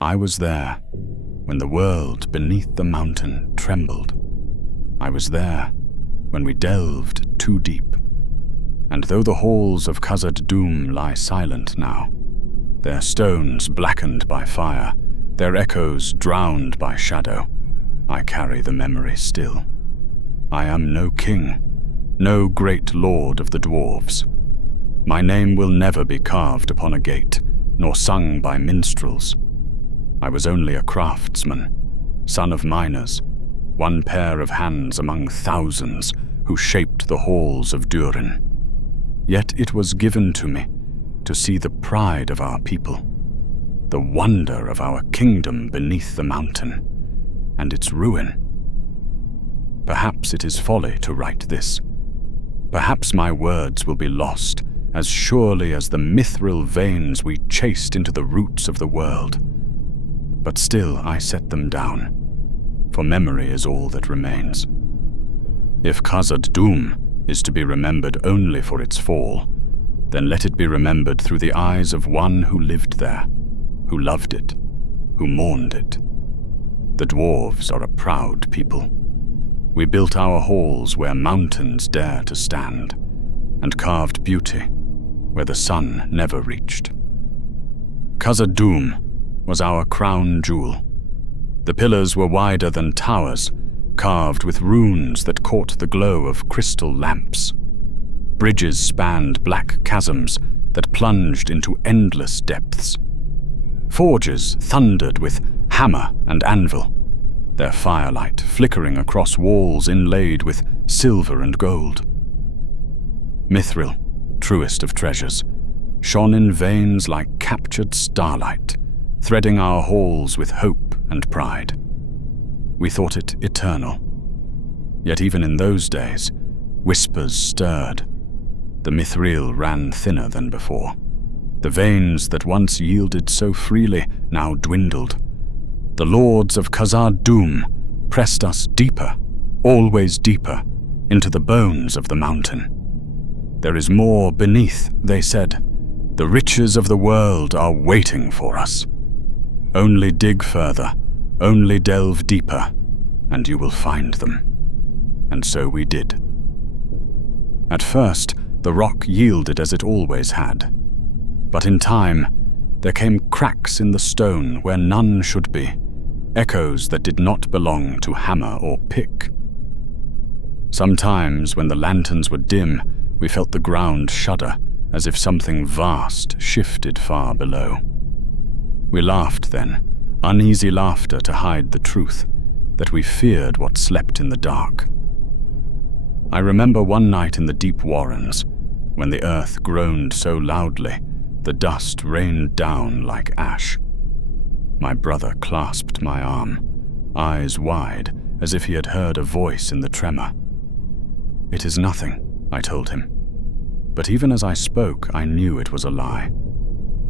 I was there when the world beneath the mountain trembled. I was there when we delved too deep. And though the halls of Khazad-dûm lie silent now, their stones blackened by fire, their echoes drowned by shadow, I carry the memory still. I am no king, no great lord of the dwarves. My name will never be carved upon a gate, nor sung by minstrels. I was only a craftsman, son of miners, one pair of hands among thousands who shaped the halls of Durin. Yet it was given to me to see the pride of our people, the wonder of our kingdom beneath the mountain, and its ruin. Perhaps it is folly to write this. Perhaps my words will be lost as surely as the mithril veins we chased into the roots of the world. But still I set them down, for memory is all that remains. If Khazad-dûm is to be remembered only for its fall, then let it be remembered through the eyes of one who lived there, who loved it, who mourned it. The dwarves are a proud people. We built our halls where mountains dare to stand, and carved beauty where the sun never reached. Khazad-dûm was our crown jewel. The pillars were wider than towers, carved with runes that caught the glow of crystal lamps. Bridges spanned black chasms that plunged into endless depths. Forges thundered with hammer and anvil, their firelight flickering across walls inlaid with silver and gold. Mithril, truest of treasures, shone in veins like captured starlight, threading our halls with hope and pride. We thought it eternal. Yet even in those days, whispers stirred. The mithril ran thinner than before. The veins that once yielded so freely now dwindled. The lords of Khazad-dûm pressed us deeper, always deeper, into the bones of the mountain. There is more beneath, they said. The riches of the world are waiting for us. Only dig further, only delve deeper, and you will find them. And so we did. At first, the rock yielded as it always had. But in time, there came cracks in the stone where none should be, echoes that did not belong to hammer or pick. Sometimes, when the lanterns were dim, we felt the ground shudder, as if something vast shifted far below. We laughed then, uneasy laughter to hide the truth, that we feared what slept in the dark. I remember one night in the deep warrens, when the earth groaned so loudly, the dust rained down like ash. My brother clasped my arm, eyes wide, as if he had heard a voice in the tremor. "It is nothing," I told him. But even as I spoke, I knew it was a lie,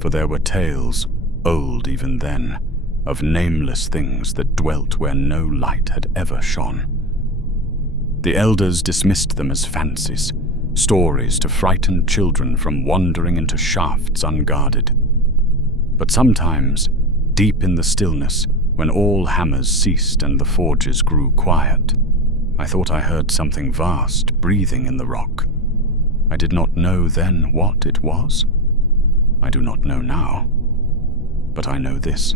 for there were tales, old even then, of nameless things that dwelt where no light had ever shone. The elders dismissed them as fancies, stories to frighten children from wandering into shafts unguarded. But sometimes, deep in the stillness, when all hammers ceased and the forges grew quiet, I thought I heard something vast breathing in the rock. I did not know then what it was. I do not know now. But I know this.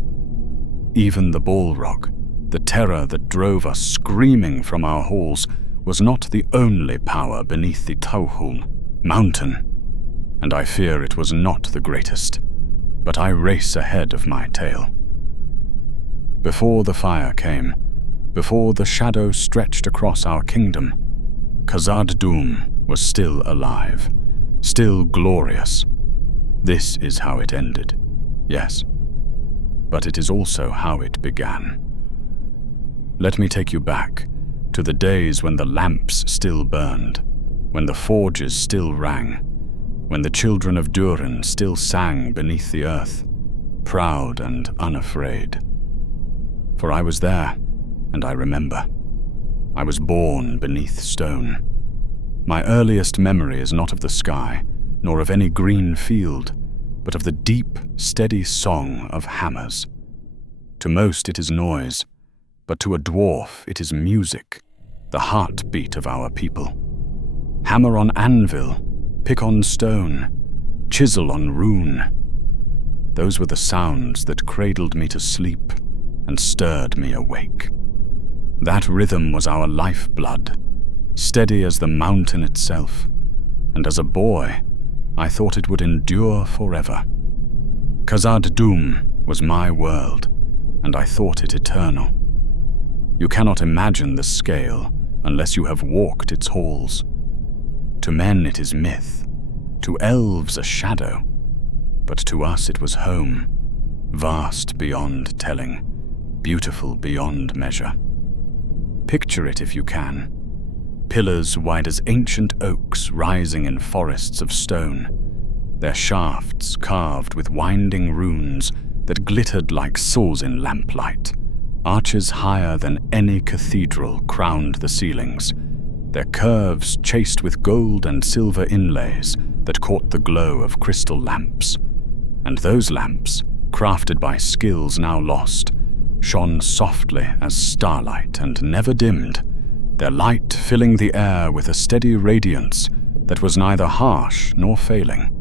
Even the Balrog, the terror that drove us screaming from our halls, was not the only power beneath the Tolkien mountain, and I fear it was not the greatest, but I race ahead of my tale. Before the fire came, before the shadow stretched across our kingdom, Khazad-dûm was still alive, still glorious. This is how it ended, yes, but it is also how it began. Let me take you back to the days when the lamps still burned, when the forges still rang, when the children of Durin still sang beneath the earth, proud and unafraid. For I was there, and I remember. I was born beneath stone. My earliest memory is not of the sky, nor of any green field, but of the deep, steady song of hammers, To most it is noise, but to a dwarf it is music, the heartbeat of our people. Hammer on anvil, pick on stone, chisel on rune. Those were the sounds that cradled me to sleep and stirred me awake. That rhythm was our lifeblood, steady as the mountain itself, and as a boy, I thought it would endure forever. Khazad-dûm was my world, and I thought it eternal. You cannot imagine the scale unless you have walked its halls. To men it is myth, to elves a shadow, but to us it was home, vast beyond telling, beautiful beyond measure. Picture it if you can. Pillars wide as ancient oaks rising in forests of stone, their shafts carved with winding runes that glittered like souls in lamplight. Arches higher than any cathedral crowned the ceilings, their curves chased with gold and silver inlays that caught the glow of crystal lamps. And those lamps, crafted by skills now lost, shone softly as starlight and never dimmed, their light filling the air with a steady radiance that was neither harsh nor failing.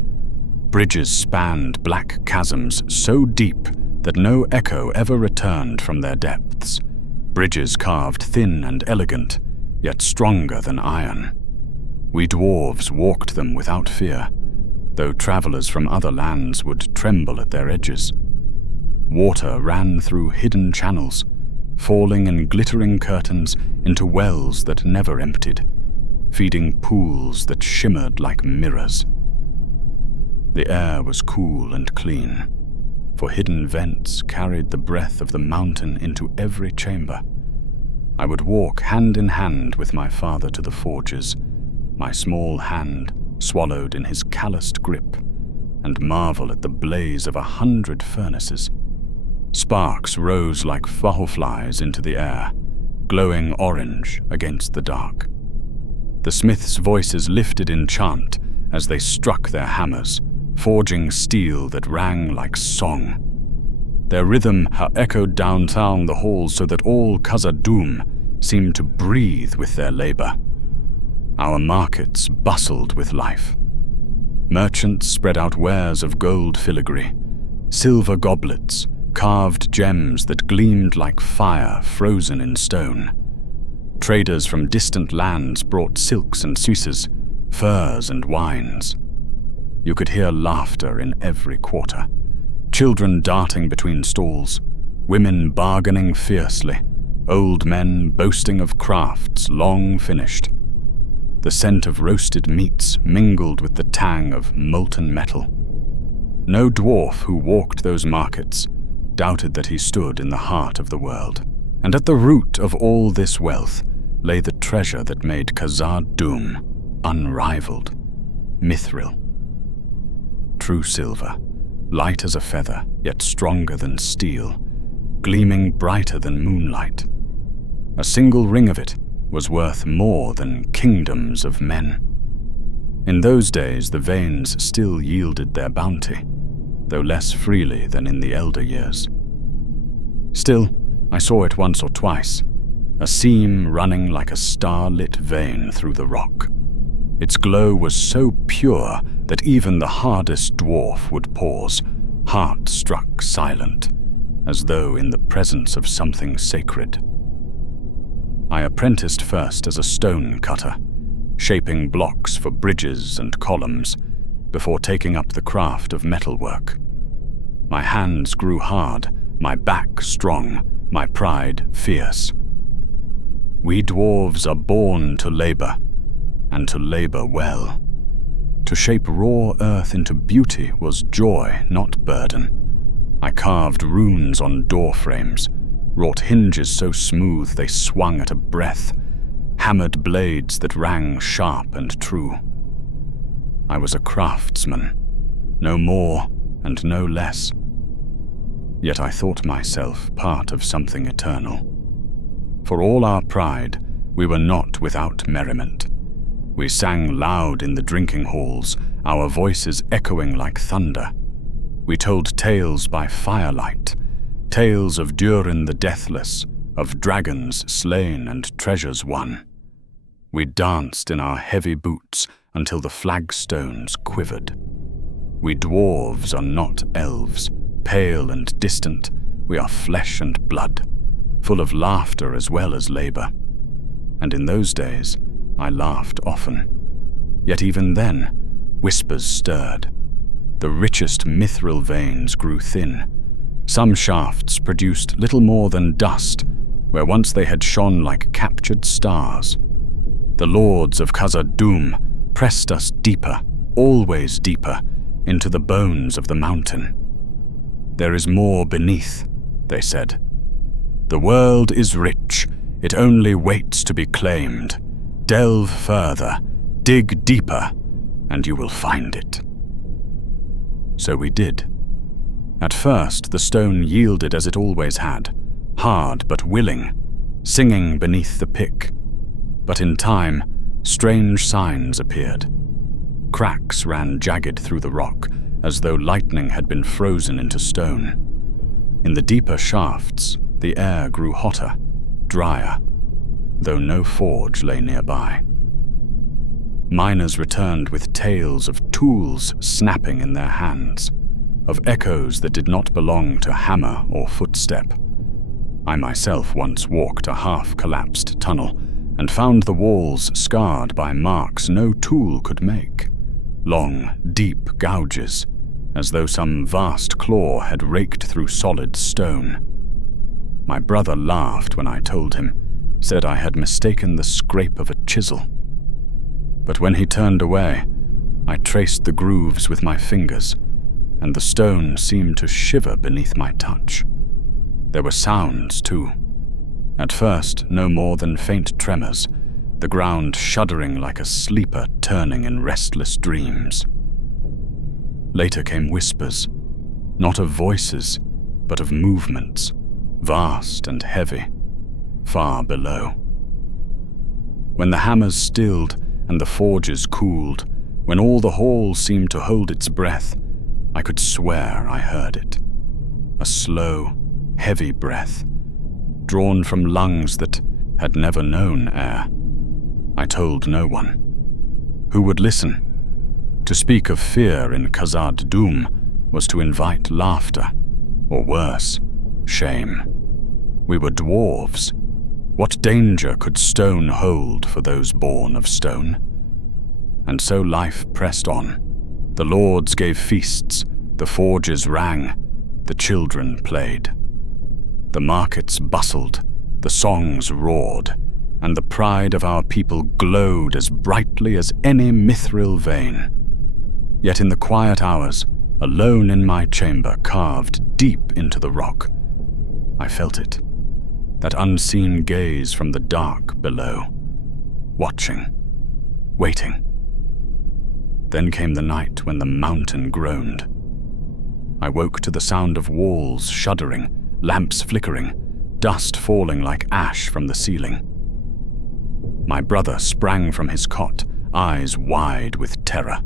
Bridges spanned black chasms so deep that no echo ever returned from their depths. Bridges carved thin and elegant, yet stronger than iron. We dwarves walked them without fear, though travelers from other lands would tremble at their edges. Water ran through hidden channels, falling in glittering curtains into wells that never emptied, feeding pools that shimmered like mirrors. The air was cool and clean, for hidden vents carried the breath of the mountain into every chamber. I would walk hand in hand with my father to the forges, my small hand swallowed in his calloused grip, and marvel at the blaze of 100 furnaces. Sparks rose like fireflies into the air, glowing orange against the dark. The smiths' voices lifted in chant as they struck their hammers, forging steel that rang like song. Their rhythm echoed downtown the halls so that all Khazad-dûm seemed to breathe with their labor. Our markets bustled with life. Merchants spread out wares of gold filigree, silver goblets, carved gems that gleamed like fire frozen in stone. Traders from distant lands brought silks and Suisses, furs and wines. You could hear laughter in every quarter, children darting between stalls, women bargaining fiercely, old men boasting of crafts long finished. The scent of roasted meats mingled with the tang of molten metal. No dwarf who walked those markets doubted that he stood in the heart of the world, and at the root of all this wealth lay the treasure that made Khazad-dûm unrivaled, mithril. True silver, light as a feather, yet stronger than steel, gleaming brighter than moonlight. A single ring of it was worth more than kingdoms of men. In those days, the veins still yielded their bounty, though less freely than in the elder years. Still, I saw it once or twice, a seam running like a star-lit vein through the rock. Its glow was so pure that even the hardest dwarf would pause, heart-struck silent, as though in the presence of something sacred. I apprenticed first as a stone cutter, shaping blocks for bridges and columns, before taking up the craft of metalwork. My hands grew hard, my back strong, my pride fierce. We dwarves are born to labor, and to labor well. To shape raw earth into beauty was joy, not burden. I carved runes on door frames, wrought hinges so smooth they swung at a breath, hammered blades that rang sharp and true. I was a craftsman, no more and no less. Yet I thought myself part of something eternal. For all our pride, we were not without merriment. We sang loud in the drinking halls, our voices echoing like thunder. We told tales by firelight, tales of Durin the Deathless, of dragons slain and treasures won. We danced in our heavy boots until the flagstones quivered. We dwarves are not elves, pale and distant, we are flesh and blood, full of laughter as well as labor. And in those days, I laughed often. Yet even then, whispers stirred. The richest mithril veins grew thin. Some shafts produced little more than dust, where once they had shone like captured stars. The lords of Khazad-dûm pressed us deeper, always deeper, into the bones of the mountain. There is more beneath, they said. The world is rich, it only waits to be claimed. Delve further, dig deeper, and you will find it. So we did. At first, the stone yielded as it always had, hard but willing, singing beneath the pick. But in time, strange signs appeared. Cracks ran jagged through the rock, as though lightning had been frozen into stone. In the deeper shafts, the air grew hotter, drier, though no forge lay nearby. Miners returned with tales of tools snapping in their hands, of echoes that did not belong to hammer or footstep. I myself once walked a half-collapsed tunnel and found the walls scarred by marks no tool could make, long, deep gouges, as though some vast claw had raked through solid stone. My brother laughed when I told him, said I had mistaken the scrape of a chisel. But when he turned away, I traced the grooves with my fingers, and the stone seemed to shiver beneath my touch. There were sounds, too. At first, no more than faint tremors, the ground shuddering like a sleeper turning in restless dreams. Later came whispers, not of voices, but of movements, vast and heavy, far below. When the hammers stilled and the forges cooled, when all the hall seemed to hold its breath, I could swear I heard it. A slow, heavy breath, drawn from lungs that had never known air. I told no one. Who would listen? To speak of fear in Khazad-dûm was to invite laughter, or worse, shame. We were dwarves. What danger could stone hold for those born of stone? And so life pressed on. The lords gave feasts, the forges rang, the children played. The markets bustled, the songs roared, and the pride of our people glowed as brightly as any mithril vein. Yet in the quiet hours, alone in my chamber carved deep into the rock, I felt it, that unseen gaze from the dark below, watching, waiting. Then came the night when the mountain groaned. I woke to the sound of walls shuddering, lamps flickering, dust falling like ash from the ceiling. My brother sprang from his cot, eyes wide with terror.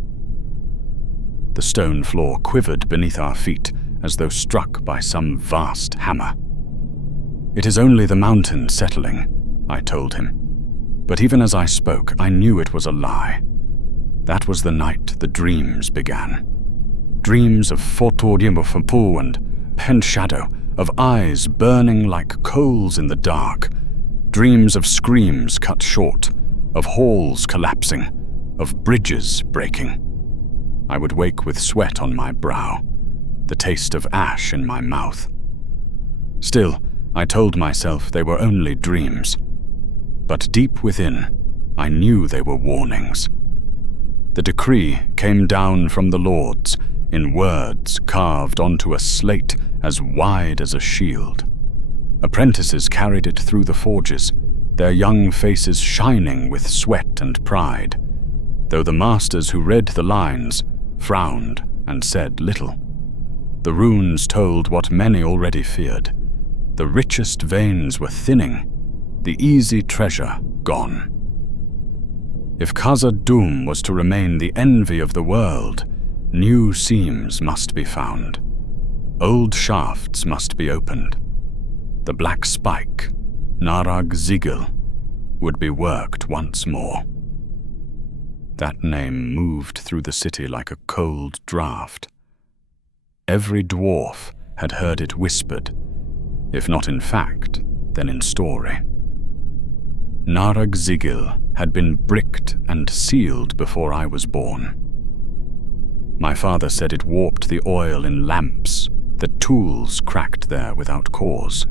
The stone floor quivered beneath our feet as though struck by some vast hammer. It is only the mountain settling, I told him. But even as I spoke, I knew it was a lie. That was the night the dreams began. Dreams of Fotor and pent shadow, of eyes burning like coals in the dark. Dreams of screams cut short, of halls collapsing, of bridges breaking. I would wake with sweat on my brow, the taste of ash in my mouth. Still, I told myself they were only dreams. But deep within, I knew they were warnings. The decree came down from the lords, in words carved onto a slate as wide as a shield. Apprentices carried it through the forges, their young faces shining with sweat and pride, though the masters who read the lines frowned and said little. The runes told what many already feared. The richest veins were thinning, the easy treasure gone. If Khazad-dûm was to remain the envy of the world, new seams must be found. Old shafts must be opened. The black spike, Narag Zigil, would be worked once more. That name moved through the city like a cold draught. Every dwarf had heard it whispered, if not in fact, then in story. Narag Zigil had been bricked and sealed before I was born. My father said it warped the oil in lamps, that tools cracked there without cause.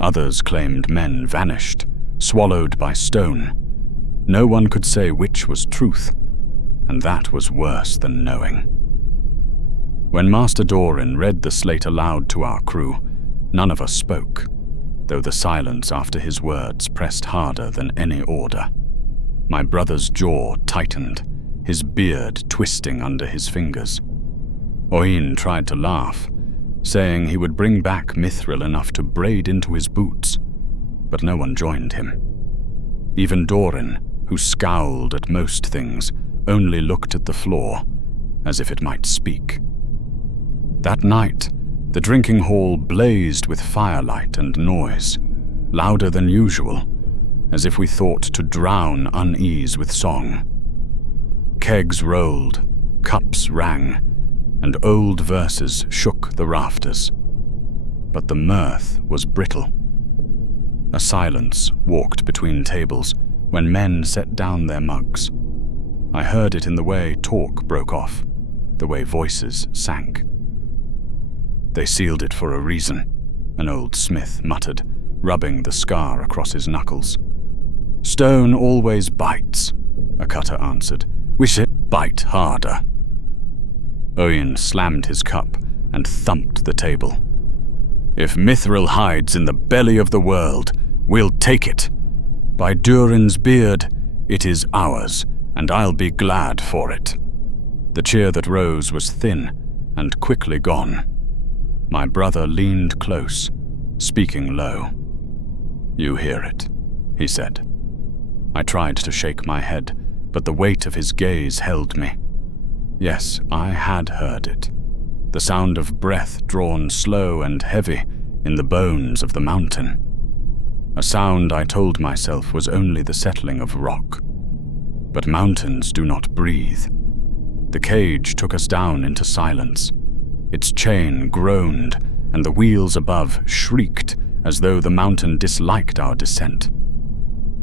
Others claimed men vanished, swallowed by stone. No one could say which was truth, and that was worse than knowing. When Master Doran read the slate aloud to our crew, none of us spoke, though the silence after his words pressed harder than any order. My brother's jaw tightened, his beard twisting under his fingers. Oin tried to laugh, saying he would bring back mithril enough to braid into his boots, but no one joined him. Even Doran, who scowled at most things, only looked at the floor, as if it might speak. That night, the drinking hall blazed with firelight and noise, louder than usual, as if we thought to drown unease with song. Kegs rolled, cups rang, and old verses shook the rafters. But the mirth was brittle. A silence walked between tables when men set down their mugs. I heard it in the way talk broke off, the way voices sank. They sealed it for a reason, an old smith muttered, rubbing the scar across his knuckles. Stone always bites, a cutter answered. We should bite harder. Owen slammed his cup and thumped the table. If mithril hides in the belly of the world, we'll take it. By Durin's beard, it is ours, and I'll be glad for it. The cheer that rose was thin and quickly gone. My brother leaned close, speaking low. You hear it, he said. I tried to shake my head, but the weight of his gaze held me. Yes, I had heard it. The sound of breath drawn slow and heavy in the bones of the mountain. A sound I told myself was only the settling of rock. But mountains do not breathe. The cage took us down into silence. Its chain groaned, and the wheels above shrieked as though the mountain disliked our descent.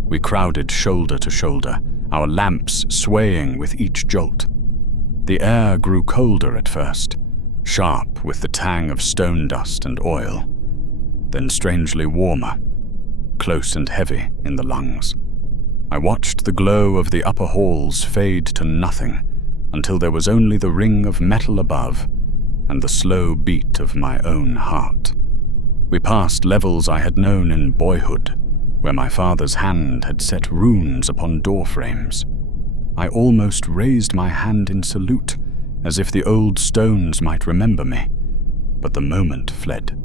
We crowded shoulder to shoulder, our lamps swaying with each jolt. The air grew colder at first, sharp with the tang of stone dust and oil, then strangely warmer, close and heavy in the lungs. I watched the glow of the upper halls fade to nothing until there was only the ring of metal above and the slow beat of my own heart. We passed levels I had known in boyhood, where my father's hand had set runes upon doorframes. I almost raised my hand in salute, as if the old stones might remember me, but the moment fled.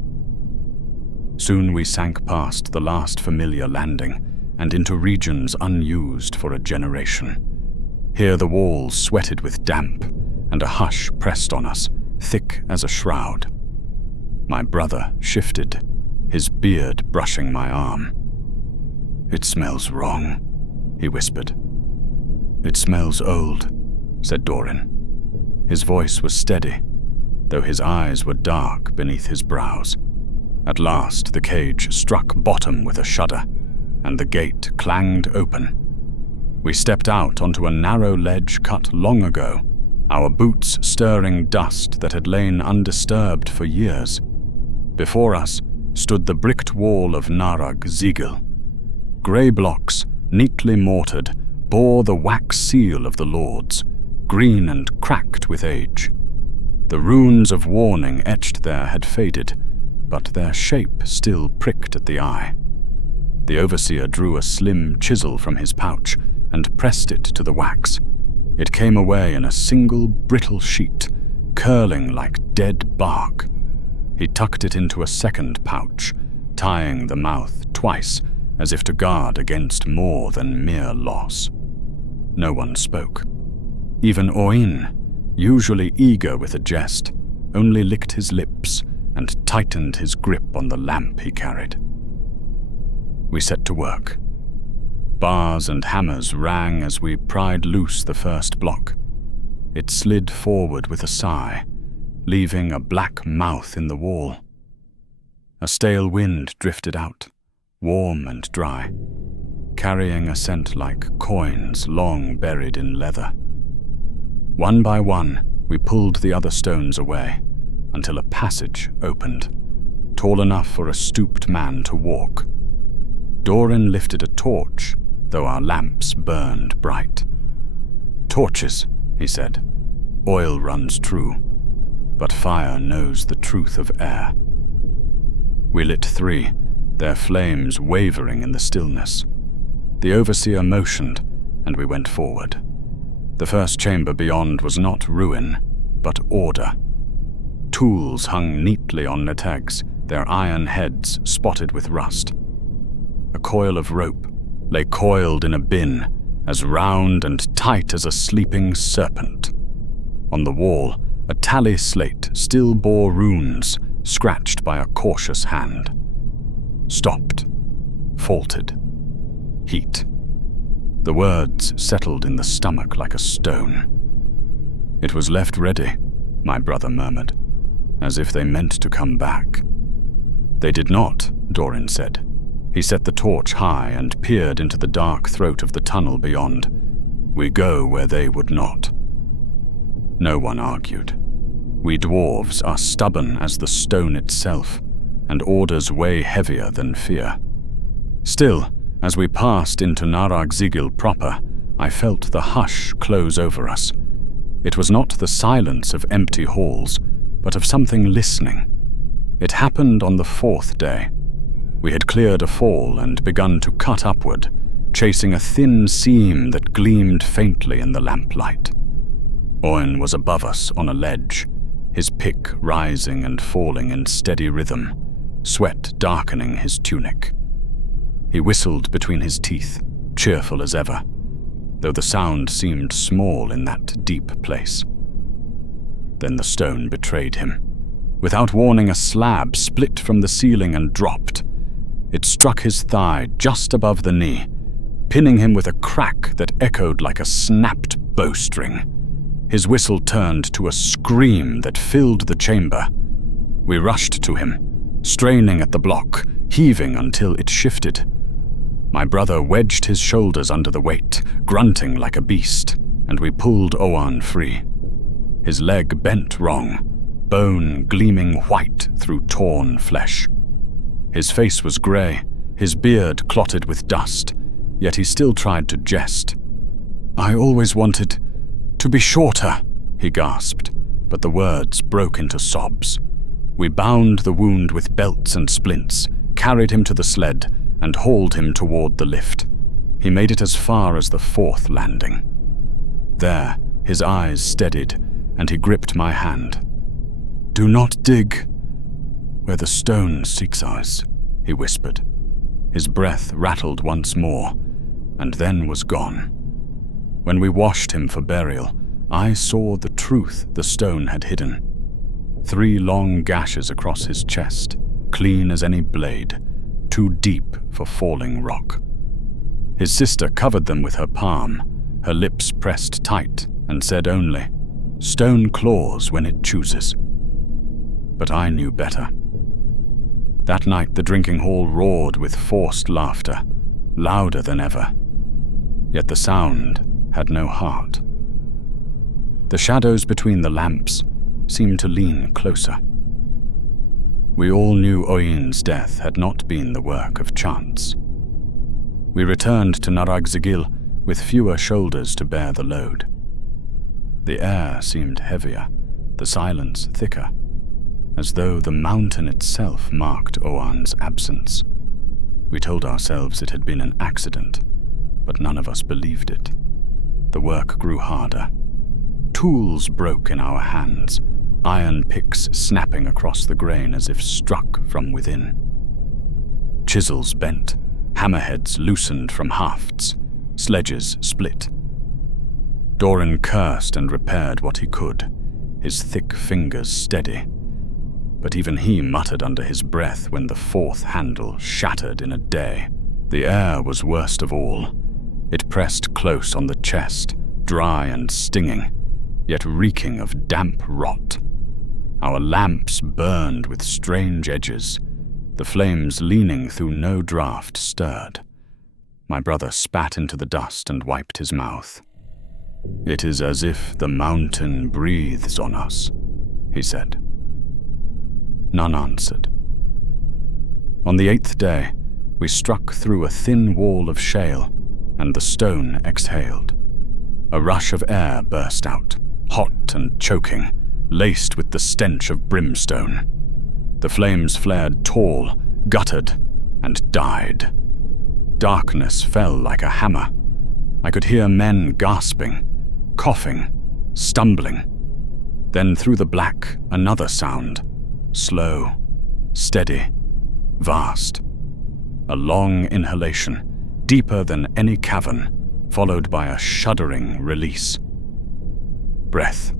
Soon we sank past the last familiar landing and into regions unused for a generation. Here the walls sweated with damp, and a hush pressed on us, thick as a shroud. My brother shifted, his beard brushing my arm. It smells wrong, he whispered. It smells old, said Doran. His voice was steady, though his eyes were dark beneath his brows. At last the cage struck bottom with a shudder, and the gate clanged open. We stepped out onto a narrow ledge cut long ago, our boots stirring dust that had lain undisturbed for years. Before us stood the bricked wall of Narag Zigil. Grey blocks, neatly mortared, bore the wax seal of the lords, green and cracked with age. The runes of warning etched there had faded, but their shape still pricked at the eye. The overseer drew a slim chisel from his pouch and pressed it to the wax. It came away in a single brittle sheet, curling like dead bark. He tucked it into a second pouch, tying the mouth twice, as if to guard against more than mere loss. No one spoke. Even Oin, usually eager with a jest, only licked his lips and tightened his grip on the lamp he carried. We set to work. Bars and hammers rang as we pried loose the first block. It slid forward with a sigh, leaving a black mouth in the wall. A stale wind drifted out, warm and dry, carrying a scent like coins long buried in leather. One by one, we pulled the other stones away, until a passage opened, tall enough for a stooped man to walk. Doran lifted a torch, though our lamps burned bright. "Torches," he said. "Oil runs true, but fire knows the truth of air." We lit 3, their flames wavering in the stillness. The overseer motioned, and we went forward. The first chamber beyond was not ruin, but order. Tools hung neatly on netegs, their iron heads spotted with rust. A coil of rope lay coiled in a bin, as round and tight as a sleeping serpent. On the wall, a tally slate still bore runes, scratched by a cautious hand. Stopped. Faltered. Heat. The words settled in the stomach like a stone. "It was left ready," my brother murmured, as if they meant to come back. "They did not," Doran said. He set the torch high and peered into the dark throat of the tunnel beyond. "We go where they would not." No one argued. We dwarves are stubborn as the stone itself, and orders weigh heavier than fear. Still, as we passed into Narag-Zigil proper, I felt the hush close over us. It was not the silence of empty halls, but of something listening. It happened on the 4th day. We had cleared a fall and begun to cut upward, chasing a thin seam that gleamed faintly in the lamplight. Owen was above us on a ledge, his pick rising and falling in steady rhythm, sweat darkening his tunic. He whistled between his teeth, cheerful as ever, though the sound seemed small in that deep place. Then the stone betrayed him. Without warning, a slab split from the ceiling and dropped. It struck his thigh just above the knee, pinning him with a crack that echoed like a snapped bowstring. His whistle turned to a scream that filled the chamber. We rushed to him, straining at the block, heaving until it shifted. My brother wedged his shoulders under the weight, grunting like a beast, and we pulled Owen free. His leg bent wrong, bone gleaming white through torn flesh. His face was grey, his beard clotted with dust, yet he still tried to jest. "I always wanted to be shorter," he gasped, but the words broke into sobs. We bound the wound with belts and splints, carried him to the sled, and hauled him toward the lift. He made it as far as the 4th landing. There, his eyes steadied, and he gripped my hand. "Do not dig where the stone seeks us," he whispered. His breath rattled once more, and then was gone. When we washed him for burial, I saw the truth the stone had hidden. 3 long gashes across his chest, clean as any blade, too deep for falling rock. His sister covered them with her palm, her lips pressed tight, and said only, "Stone claws when it chooses." But I knew better. That night the drinking hall roared with forced laughter, louder than ever. Yet the sound had no heart. The shadows between the lamps seemed to lean closer. We all knew Owen's death had not been the work of chance. We returned to Narag-Zigil with fewer shoulders to bear the load. The air seemed heavier, the silence thicker, as though the mountain itself marked Owen's absence. We told ourselves it had been an accident, but none of us believed it. The work grew harder. Tools broke in our hands, iron picks snapping across the grain as if struck from within. Chisels bent, hammerheads loosened from hafts, sledges split. Doran cursed and repaired what he could, his thick fingers steady. but even he muttered under his breath when the fourth handle shattered in a day. The air was worst of all. It pressed close on the chest, dry and stinging, yet reeking of damp rot. Our lamps burned with strange edges. The flames leaning through no draught stirred. My brother spat into the dust and wiped his mouth. "It is as if the mountain breathes on us," he said. None answered. On the 8th day, we struck through a thin wall of shale, and the stone exhaled. A rush of air burst out, hot and choking, laced with the stench of brimstone. The flames flared tall, guttered, and died. Darkness fell like a hammer. I could hear men gasping, coughing, stumbling. Then through the black, another sound, slow, steady, vast. A long inhalation, deeper than any cavern, followed by a shuddering release. Breath.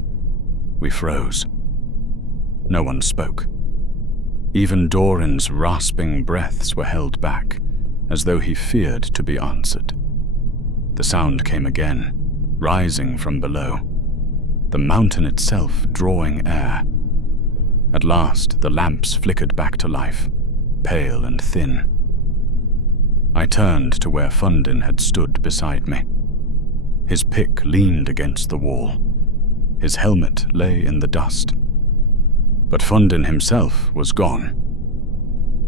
We froze. No one spoke. Even Doran's rasping breaths were held back, as though he feared to be answered. The sound came again, rising from below, the mountain itself drawing air. At last, the lamps flickered back to life, pale and thin. I turned to where Fundin had stood beside me. His pick leaned against the wall. His helmet lay in the dust. But Fundin himself was gone.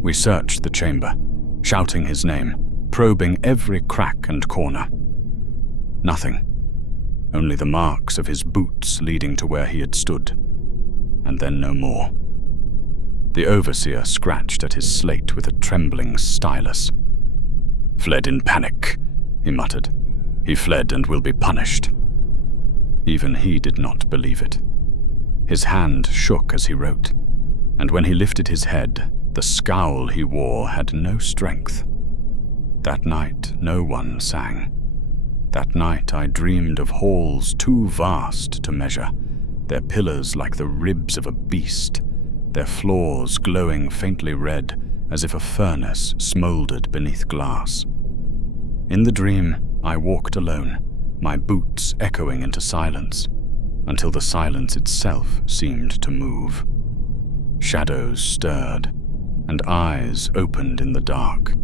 We searched the chamber, shouting his name, probing every crack and corner. Nothing. Only the marks of his boots leading to where he had stood. And then no more. The overseer scratched at his slate with a trembling stylus. "Fled in panic," he muttered. "He fled and will be punished." Even he did not believe it. His hand shook as he wrote, and when he lifted his head, the scowl he wore had no strength. That night, no one sang. That night I dreamed of halls too vast to measure, their pillars like the ribs of a beast, their floors glowing faintly red as if a furnace smoldered beneath glass. In the dream, I walked alone, my boots echoing into silence, until the silence itself seemed to move. Shadows stirred, and eyes opened in the dark,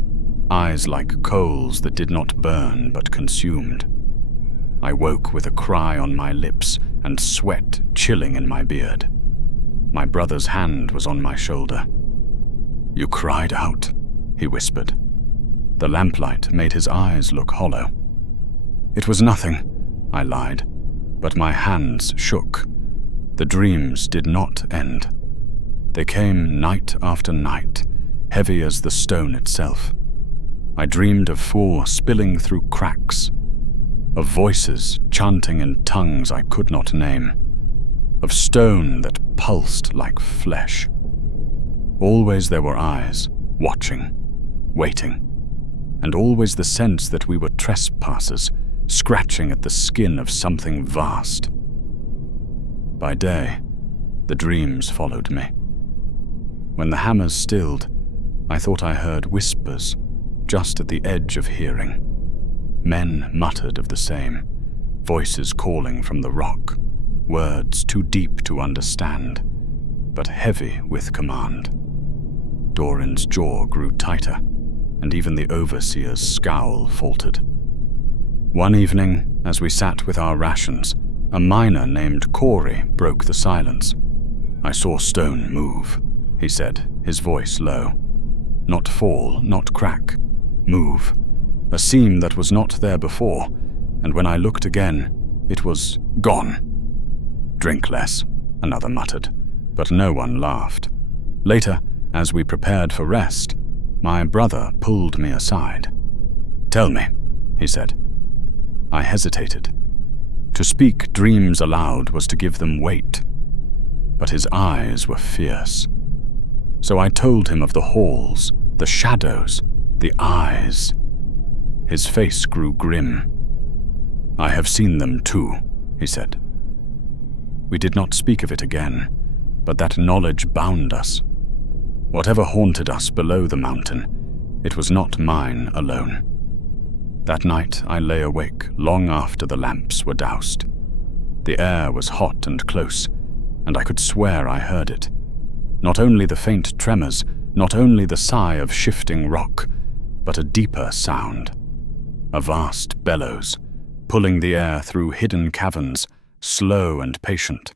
eyes like coals that did not burn but consumed. I woke with a cry on my lips and sweat chilling in my beard. My brother's hand was on my shoulder. "You cried out," he whispered. The lamplight made his eyes look hollow. "It was nothing," I lied, but my hands shook. The dreams did not end. They came night after night, heavy as the stone itself. I dreamed of four spilling through cracks, of voices chanting in tongues I could not name, of stone that pulsed like flesh. Always there were eyes, watching, waiting, and always the sense that we were trespassers, scratching at the skin of something vast. By day, the dreams followed me. When the hammers stilled, I thought I heard whispers, just at the edge of hearing. Men muttered of the same, voices calling from the rock, words too deep to understand, but heavy with command. Doran's jaw grew tighter, and even the overseer's scowl faltered. One evening, as we sat with our rations, a miner named Corey broke the silence. "I saw stone move," he said, his voice low. "Not fall, not crack. Move. A seam that was not there before, and when I looked again, it was gone." "Drink less," another muttered, but no one laughed. Later, as we prepared for rest, my brother pulled me aside. "Tell me," he said. I hesitated. To speak dreams aloud was to give them weight, but his eyes were fierce. So I told him of the halls, the shadows, the eyes. His face grew grim. "I have seen them too," he said. We did not speak of it again. but that knowledge bound us. Whatever haunted us below the mountain, it was not mine alone. That night I lay awake long after the lamps were doused. The air was hot and close, and I could swear I heard it. Not only the faint tremors, not only the sigh of shifting rock, but a deeper sound. A vast bellows, pulling the air through hidden caverns, slow and patient.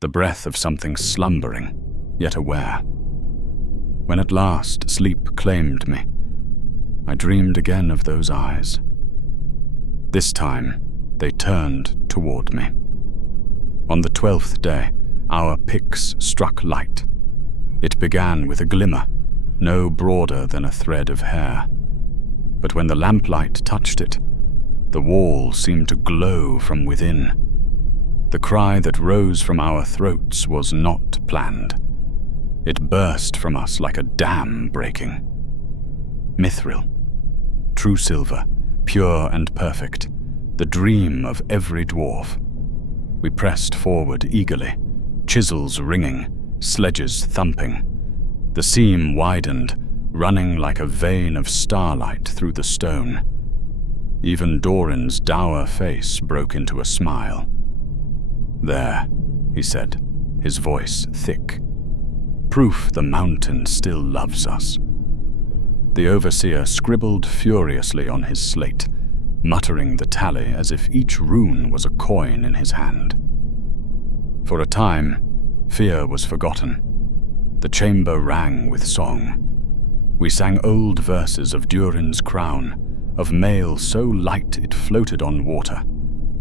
The breath of something slumbering, yet aware. When at last sleep claimed me, I dreamed again of those eyes. This time, they turned toward me. On the 12th day, our picks struck light. It began with a glimmer, no broader than a thread of hair. But when the lamplight touched it, the wall seemed to glow from within. The cry that rose from our throats was not planned. It burst from us like a dam breaking. Mithril, true silver, pure and perfect, the dream of every dwarf. We pressed forward eagerly, chisels ringing, sledges thumping. The seam widened, running like a vein of starlight through the stone. Even Doran's dour face broke into a smile. "There," he said, his voice thick. "Proof the mountain still loves us." The overseer scribbled furiously on his slate, muttering the tally as if each rune was a coin in his hand. For a time, fear was forgotten. The chamber rang with song. We sang old verses of Durin's crown, of mail so light it floated on water,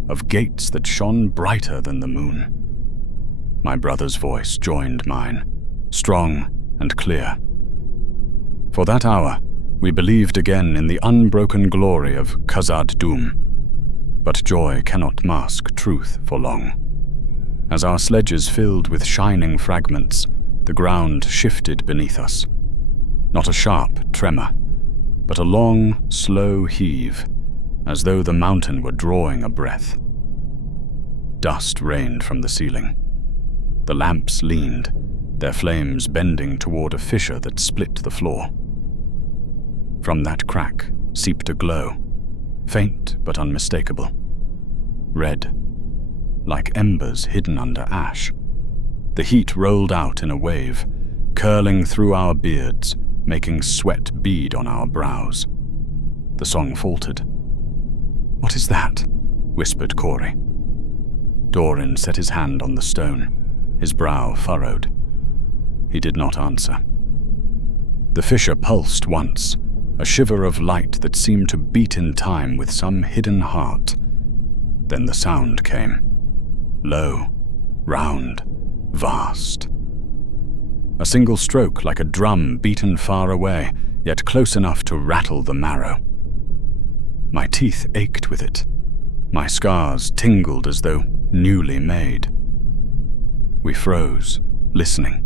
of gates that shone brighter than the moon. My brother's voice joined mine, strong and clear. For that hour, we believed again in the unbroken glory of Khazad-dûm. But joy cannot mask truth for long. As our sledges filled with shining fragments, the ground shifted beneath us. Not a sharp tremor, but a long, slow heave, as though the mountain were drawing a breath. Dust rained from the ceiling. The lamps leaned, their flames bending toward a fissure that split the floor. From that crack seeped a glow, faint but unmistakable. Red, like embers hidden under ash. The heat rolled out in a wave, curling through our beards, making sweat bead on our brows. The song faltered. "What is that?" whispered Corey. Doran set his hand on the stone, his brow furrowed. He did not answer. The fissure pulsed once, a shiver of light that seemed to beat in time with some hidden heart. Then the sound came. Low, round, vast. A single stroke like a drum beaten far away, yet close enough to rattle the marrow. My teeth ached with it. My scars tingled as though newly made. We froze, listening.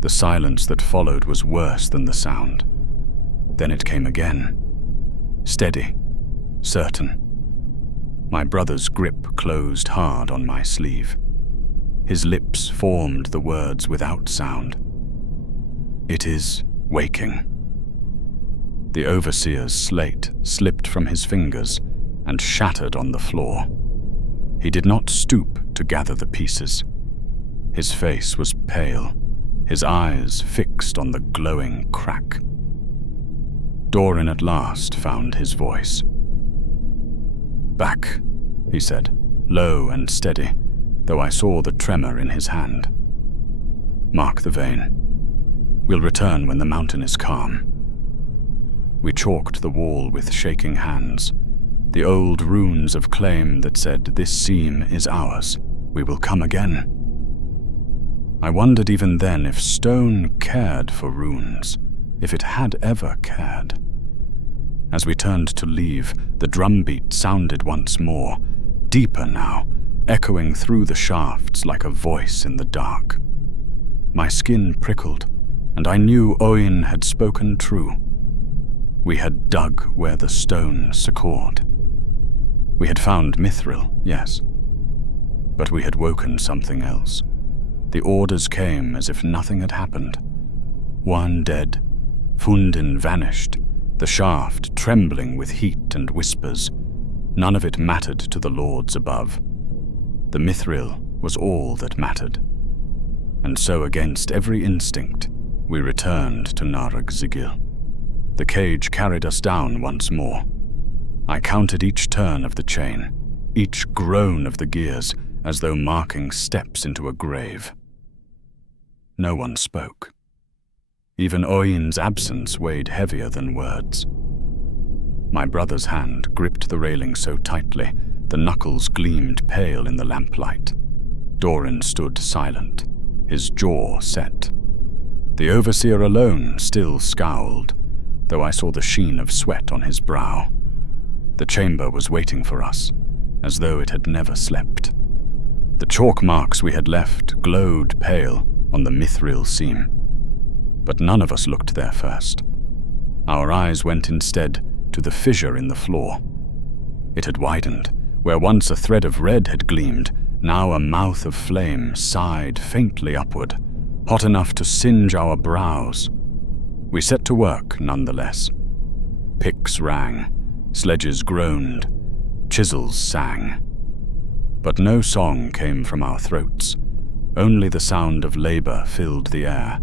The silence that followed was worse than the sound. Then it came again. Steady, certain. My brother's grip closed hard on my sleeve. His lips formed the words without sound. "It is waking." The overseer's slate slipped from his fingers and shattered on the floor. He did not stoop to gather the pieces. His face was pale, his eyes fixed on the glowing crack. Doran at last found his voice. "Back," he said, low and steady, though I saw the tremor in his hand. "Mark the vein. We'll return when the mountain is calm." We chalked the wall with shaking hands, the old runes of claim that said, "This seam is ours. We will come again." I wondered even then if stone cared for runes, if it had ever cared. As we turned to leave, the drumbeat sounded once more, deeper now, echoing through the shafts like a voice in the dark. My skin prickled, and I knew Oin had spoken true. We had dug where the stone succored. We had found mithril, yes, but we had woken something else. The orders came as if nothing had happened. One dead, Fundin vanished, the shaft trembling with heat and whispers. None of it mattered to the lords above. The mithril was all that mattered. And so against every instinct, we returned to Narag Zigil. The cage carried us down once more. I counted each turn of the chain, each groan of the gears, as though marking steps into a grave. No one spoke. Even Oin's absence weighed heavier than words. My brother's hand gripped the railing so tightly, the knuckles gleamed pale in the lamplight. Doran stood silent, his jaw set. The overseer alone still scowled, though I saw the sheen of sweat on his brow. The chamber was waiting for us, as though it had never slept. The chalk marks we had left glowed pale on the mithril seam. But none of us looked there first. Our eyes went instead to the fissure in the floor. It had widened. Where once a thread of red had gleamed, now a mouth of flame sighed faintly upward, hot enough to singe our brows. We set to work nonetheless. Picks rang, sledges groaned, chisels sang. But no song came from our throats. Only the sound of labor filled the air,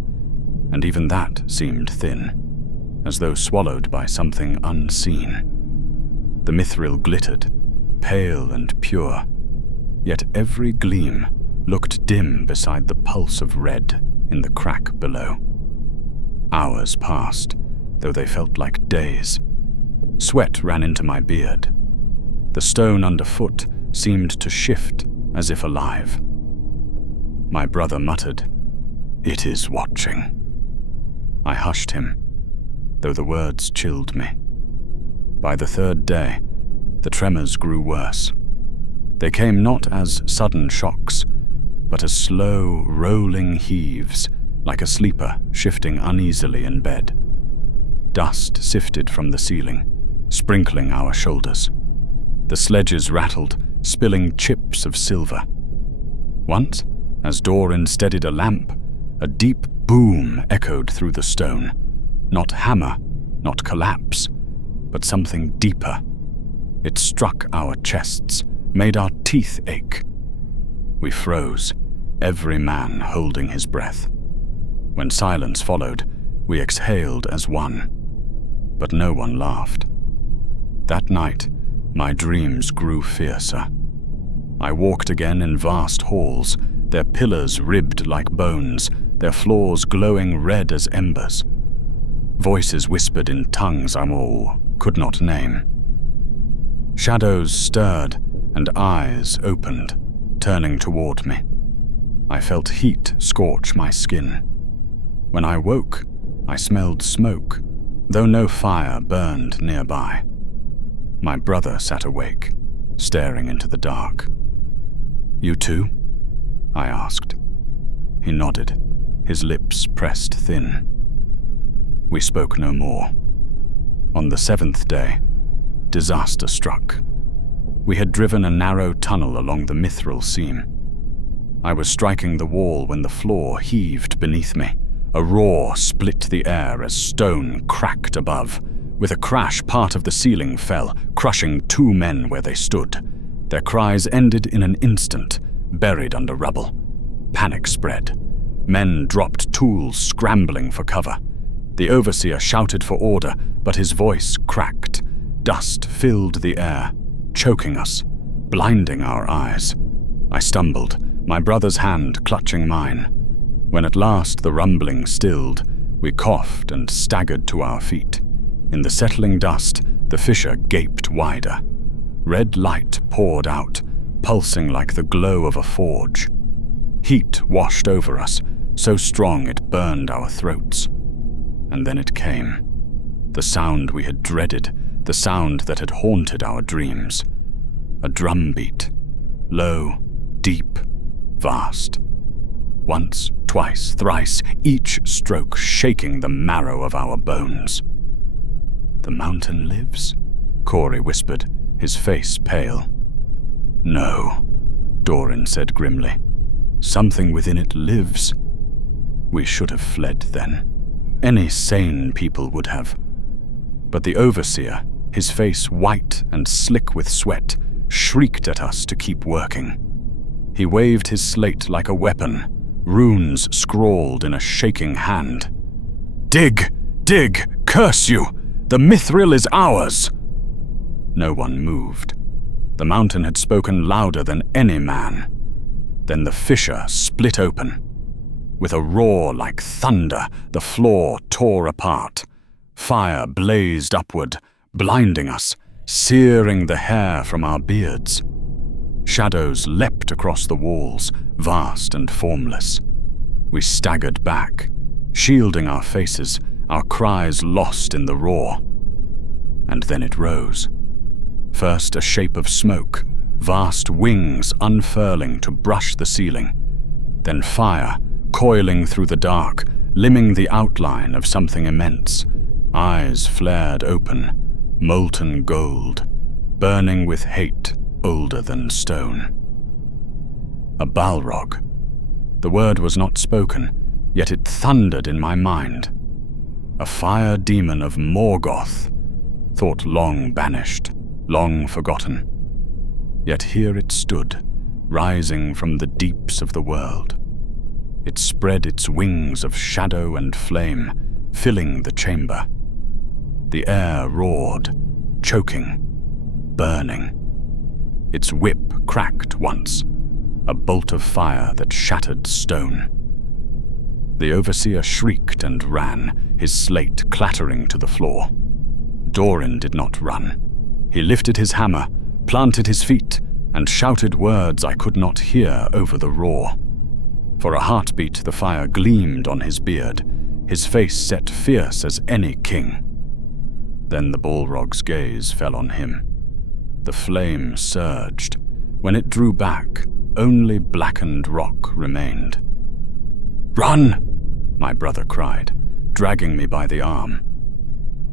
and even that seemed thin, as though swallowed by something unseen. The mithril glittered, pale and pure, yet every gleam looked dim beside the pulse of red in the crack below. Hours passed, though they felt like days. Sweat ran into my beard. The stone underfoot seemed to shift as if alive. My brother muttered, "It is watching." I hushed him, though the words chilled me. By the third day, the tremors grew worse. They came not as sudden shocks, but as slow, rolling heaves, like a sleeper shifting uneasily in bed. Dust sifted from the ceiling, sprinkling our shoulders. The sledges rattled, spilling chips of silver. Once, as Doran steadied a lamp, a deep boom echoed through the stone. Not hammer, not collapse, but something deeper. It struck our chests, made our teeth ache. We froze, every man holding his breath. When silence followed, we exhaled as one, but no one laughed. That night, my dreams grew fiercer. I walked again in vast halls, their pillars ribbed like bones, their floors glowing red as embers. Voices whispered in tongues I could not name. Shadows stirred and eyes opened, turning toward me. I felt heat scorch my skin. When I woke, I smelled smoke, though no fire burned nearby. My brother sat awake, staring into the dark. "You too?" I asked. He nodded, his lips pressed thin. We spoke no more. On the 7th day, disaster struck. We had driven a narrow tunnel along the mithril seam. I was striking the wall when the floor heaved beneath me. A roar split the air as stone cracked above. With a crash, part of the ceiling fell, crushing 2 men where they stood. Their cries ended in an instant, buried under rubble. Panic spread. Men dropped tools, scrambling for cover. The overseer shouted for order, but his voice cracked. Dust filled the air, choking us, blinding our eyes. I stumbled, my brother's hand clutching mine. When at last the rumbling stilled, we coughed and staggered to our feet. In the settling dust, the fissure gaped wider. Red light poured out, pulsing like the glow of a forge. Heat washed over us, so strong it burned our throats. And then it came. The sound we had dreaded, the sound that had haunted our dreams. A drumbeat, low, deep, vast. Once, twice, thrice, each stroke shaking the marrow of our bones. "The mountain lives?" Corey whispered, his face pale. "No," Doran said grimly. Something within it lives. We should have fled then. Any sane people would have. But the overseer, his face white and slick with sweat, shrieked at us to keep working. He waved his slate like a weapon, runes scrawled in a shaking hand. "Dig! Dig! Curse you! The mithril is ours!" No one moved. The mountain had spoken louder than any man. Then the fissure split open. With a roar like thunder, the floor tore apart. Fire blazed upward, blinding us, searing the hair from our beards. Shadows leapt across the walls, vast and formless. We staggered back, shielding our faces, our cries lost in the roar. And then it rose. First a shape of smoke, vast wings unfurling to brush the ceiling. Then fire, coiling through the dark, limning the outline of something immense. Eyes flared open, molten gold, burning with hate older than stone. A Balrog. The word was not spoken, yet it thundered in my mind. A fire demon of Morgoth, thought long banished, long forgotten. Yet here it stood, rising from the deeps of the world. It spread its wings of shadow and flame, filling the chamber. The air roared, choking, burning. Its whip cracked once, a bolt of fire that shattered stone. The overseer shrieked and ran, his slate clattering to the floor. Doran did not run. He lifted his hammer, planted his feet, and shouted words I could not hear over the roar. For a heartbeat the fire gleamed on his beard, his face set fierce as any king. Then the Balrog's gaze fell on him. The flame surged. When it drew back, only blackened rock remained. "Run!" my brother cried, dragging me by the arm.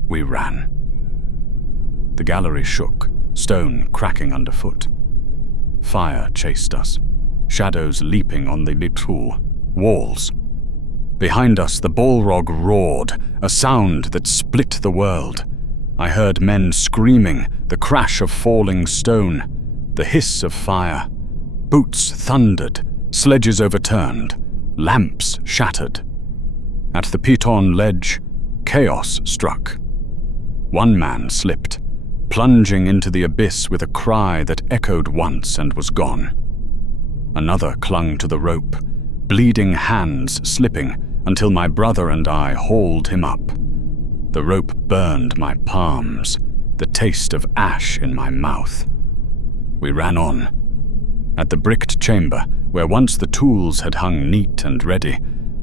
We ran. The gallery shook, stone cracking underfoot. Fire chased us, shadows leaping on the little walls. Behind us the Balrog roared, a sound that split the world. I heard men screaming, the crash of falling stone, the hiss of fire. Boots thundered, sledges overturned, lamps shattered. At the Piton ledge, chaos struck. One man slipped, plunging into the abyss with a cry that echoed once and was gone. Another clung to the rope, bleeding hands slipping until my brother and I hauled him up. The rope burned my palms, the taste of ash in my mouth. We ran on. At the bricked chamber, where once the tools had hung neat and ready,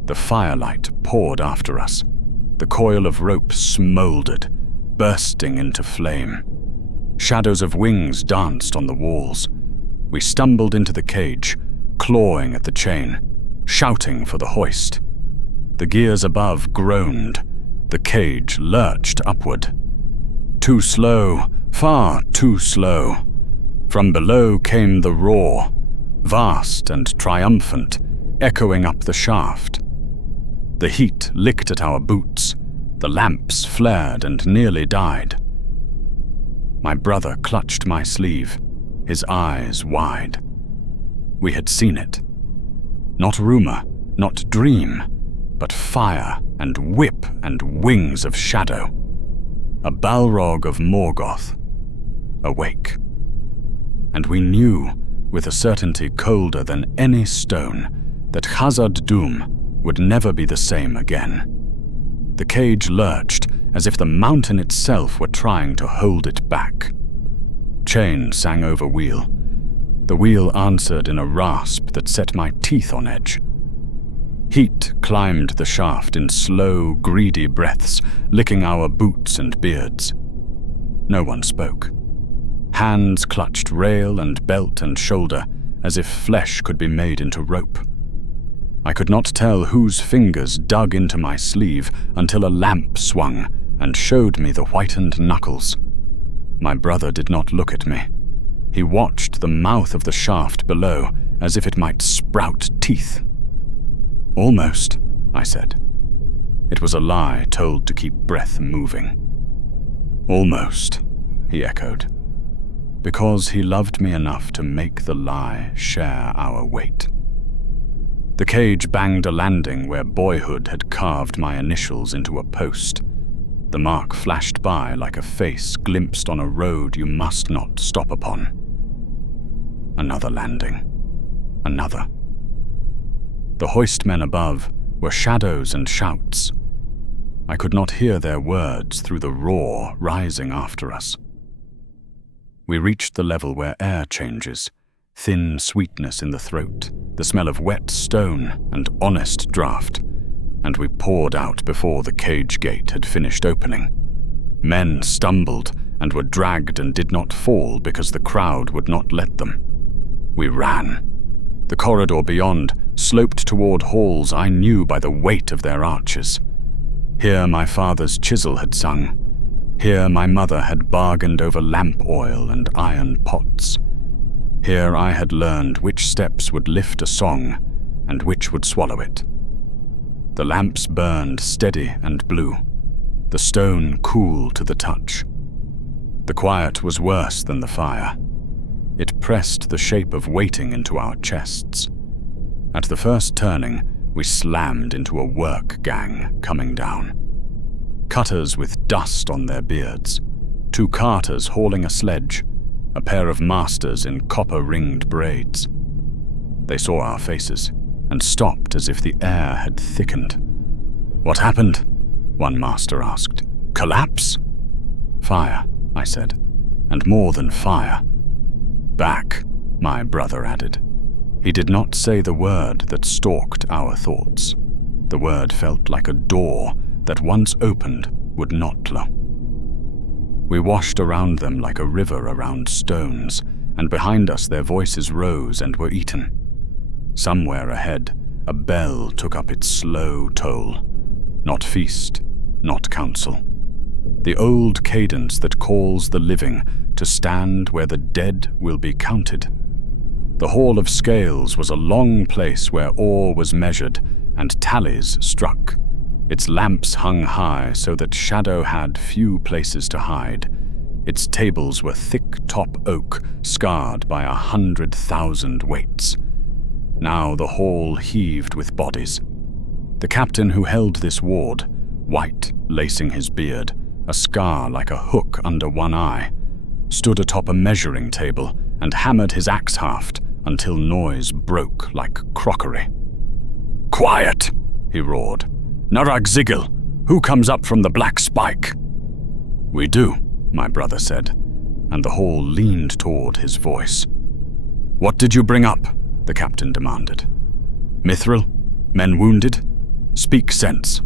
the firelight poured after us. The coil of rope smoldered, bursting into flame. Shadows of wings danced on the walls. We stumbled into the cage, clawing at the chain, shouting for the hoist. The gears above groaned. The cage lurched upward. Too slow, far too slow. From below came the roar, vast and triumphant, echoing up the shaft. The heat licked at our boots. The lamps flared and nearly died. My brother clutched my sleeve, his eyes wide. We had seen it. Not rumor, not dream, but fire and whip and wings of shadow. A Balrog of Morgoth, awake. And we knew, with a certainty colder than any stone, that Khazad-dûm would never be the same again. The cage lurched as if the mountain itself were trying to hold it back. Chain sang over wheel. The wheel answered in a rasp that set my teeth on edge. Heat climbed the shaft in slow, greedy breaths, licking our boots and beards. No one spoke. Hands clutched rail and belt and shoulder, as if flesh could be made into rope. I could not tell whose fingers dug into my sleeve until a lamp swung and showed me the whitened knuckles. My brother did not look at me. He watched the mouth of the shaft below as if it might sprout teeth. "Almost," I said. It was a lie told to keep breath moving. "Almost," he echoed, because he loved me enough to make the lie share our weight. The cage banged a landing where boyhood had carved my initials into a post. The mark flashed by like a face glimpsed on a road you must not stop upon. Another landing. Another. The hoistmen above were shadows and shouts. I could not hear their words through the roar rising after us. We reached the level where air changes, thin sweetness in the throat, the smell of wet stone and honest draught, and we poured out before the cage gate had finished opening. Men stumbled and were dragged and did not fall because the crowd would not let them. We ran. The corridor beyond sloped toward halls I knew by the weight of their arches. Here my father's chisel had sung. Here my mother had bargained over lamp oil and iron pots. Here I had learned which steps would lift a song and which would swallow it. The lamps burned steady and blue, the stone cool to the touch. The quiet was worse than the fire. It pressed the shape of waiting into our chests. At the first turning, we slammed into a work gang coming down. Cutters with dust on their beards, 2 carters hauling a sledge, a pair of masters in copper-ringed braids. They saw our faces and stopped as if the air had thickened. "What happened?" one master asked. "Collapse?" "Fire," I said, "and more than fire." "Back," my brother added. He did not say the word that stalked our thoughts. The word felt like a door that once opened would not close. We washed around them like a river around stones, and behind us their voices rose and were eaten. Somewhere ahead, a bell took up its slow toll. Not feast, not counsel. The old cadence that calls the living to stand where the dead will be counted. The Hall of Scales was a long place where ore was measured and tallies struck. Its lamps hung high so that shadow had few places to hide. Its tables were thick-top oak, scarred by 100,000 weights. Now the hall heaved with bodies. The captain who held this ward, white lacing his beard, a scar like a hook under one eye, stood atop a measuring table and hammered his axe haft until noise broke like crockery. "Quiet!" he roared. "Narag-zigil, who comes up from the black spike?" "We do," my brother said, and the hall leaned toward his voice. "What did you bring up?" the captain demanded. "Mithril? Men wounded? Speak sense."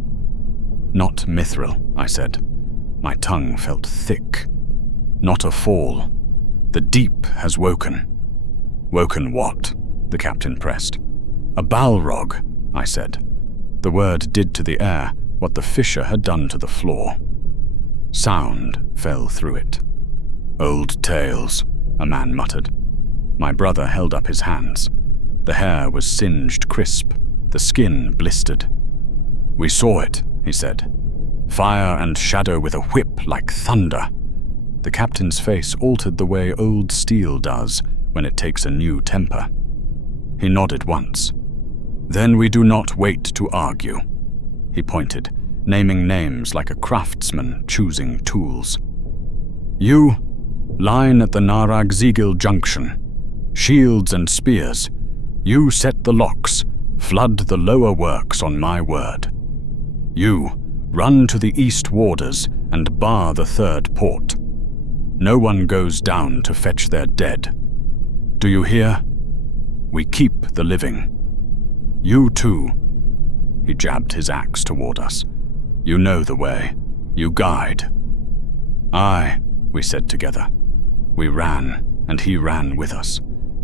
"Not mithril," I said. My tongue felt thick. "Not a fall. The deep has woken." "Woken what?" the captain pressed. "A Balrog," I said. The word did to the air what the fissure had done to the floor. Sound fell through it. "Old tales," a man muttered. My brother held up his hands. The hair was singed crisp, the skin blistered. "We saw it," he said. "Fire and shadow with a whip like thunder." The captain's face altered the way old steel does when it takes a new temper. He nodded once. "Then we do not wait to argue." He pointed, naming names like a craftsman choosing tools. "You, line at the Narag-zigil junction. Shields and spears. You set the locks, flood the lower works on my word. You, run to the east warders and bar the third port. No one goes down to fetch their dead. Do you hear? We keep the living. You too." He jabbed his axe toward us. "You know the way. You guide." "Aye," we said together. We ran, and he ran with us.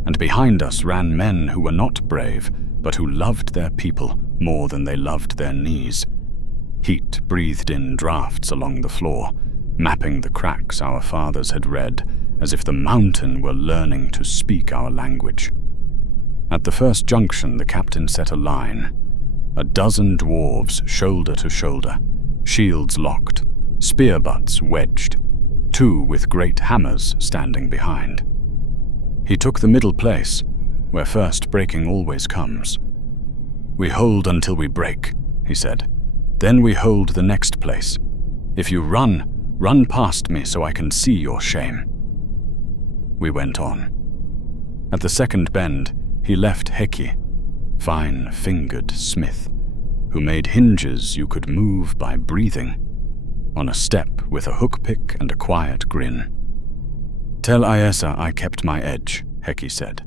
And behind us ran men who were not brave, but who loved their people more than they loved their knees. Heat breathed in drafts along the floor, mapping the cracks our fathers had read, as if the mountain were learning to speak our language. At the first junction, the captain set a line. A dozen dwarves shoulder to shoulder, shields locked, spear butts wedged, 2 with great hammers standing behind. He took the middle place, where first breaking always comes. "We hold until we break," he said. "Then we hold the next place. If you run past me so I can see your shame." We went on. At the second bend, he left Heki, fine-fingered smith, who made hinges you could move by breathing, on a step with a hook pick and a quiet grin. "Tell Ayesa I kept my edge," Heki said,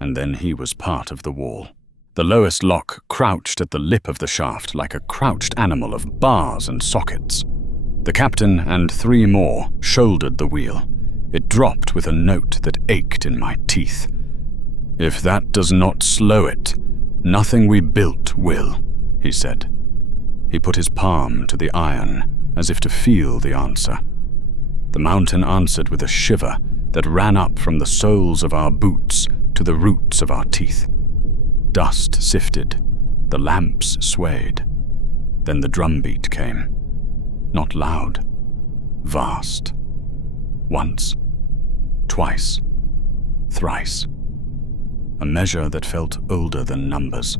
and then he was part of the wall. The lowest lock crouched at the lip of the shaft like a crouched animal of bars and sockets. The captain and 3 more shouldered the wheel. It dropped with a note that ached in my teeth. "If that does not slow it, nothing we built will," he said. He put his palm to the iron, as if to feel the answer. The mountain answered with a shiver that ran up from the soles of our boots to the roots of our teeth. Dust sifted, the lamps swayed. Then the drumbeat came. Not loud, vast. Once, twice, thrice. A measure that felt older than numbers.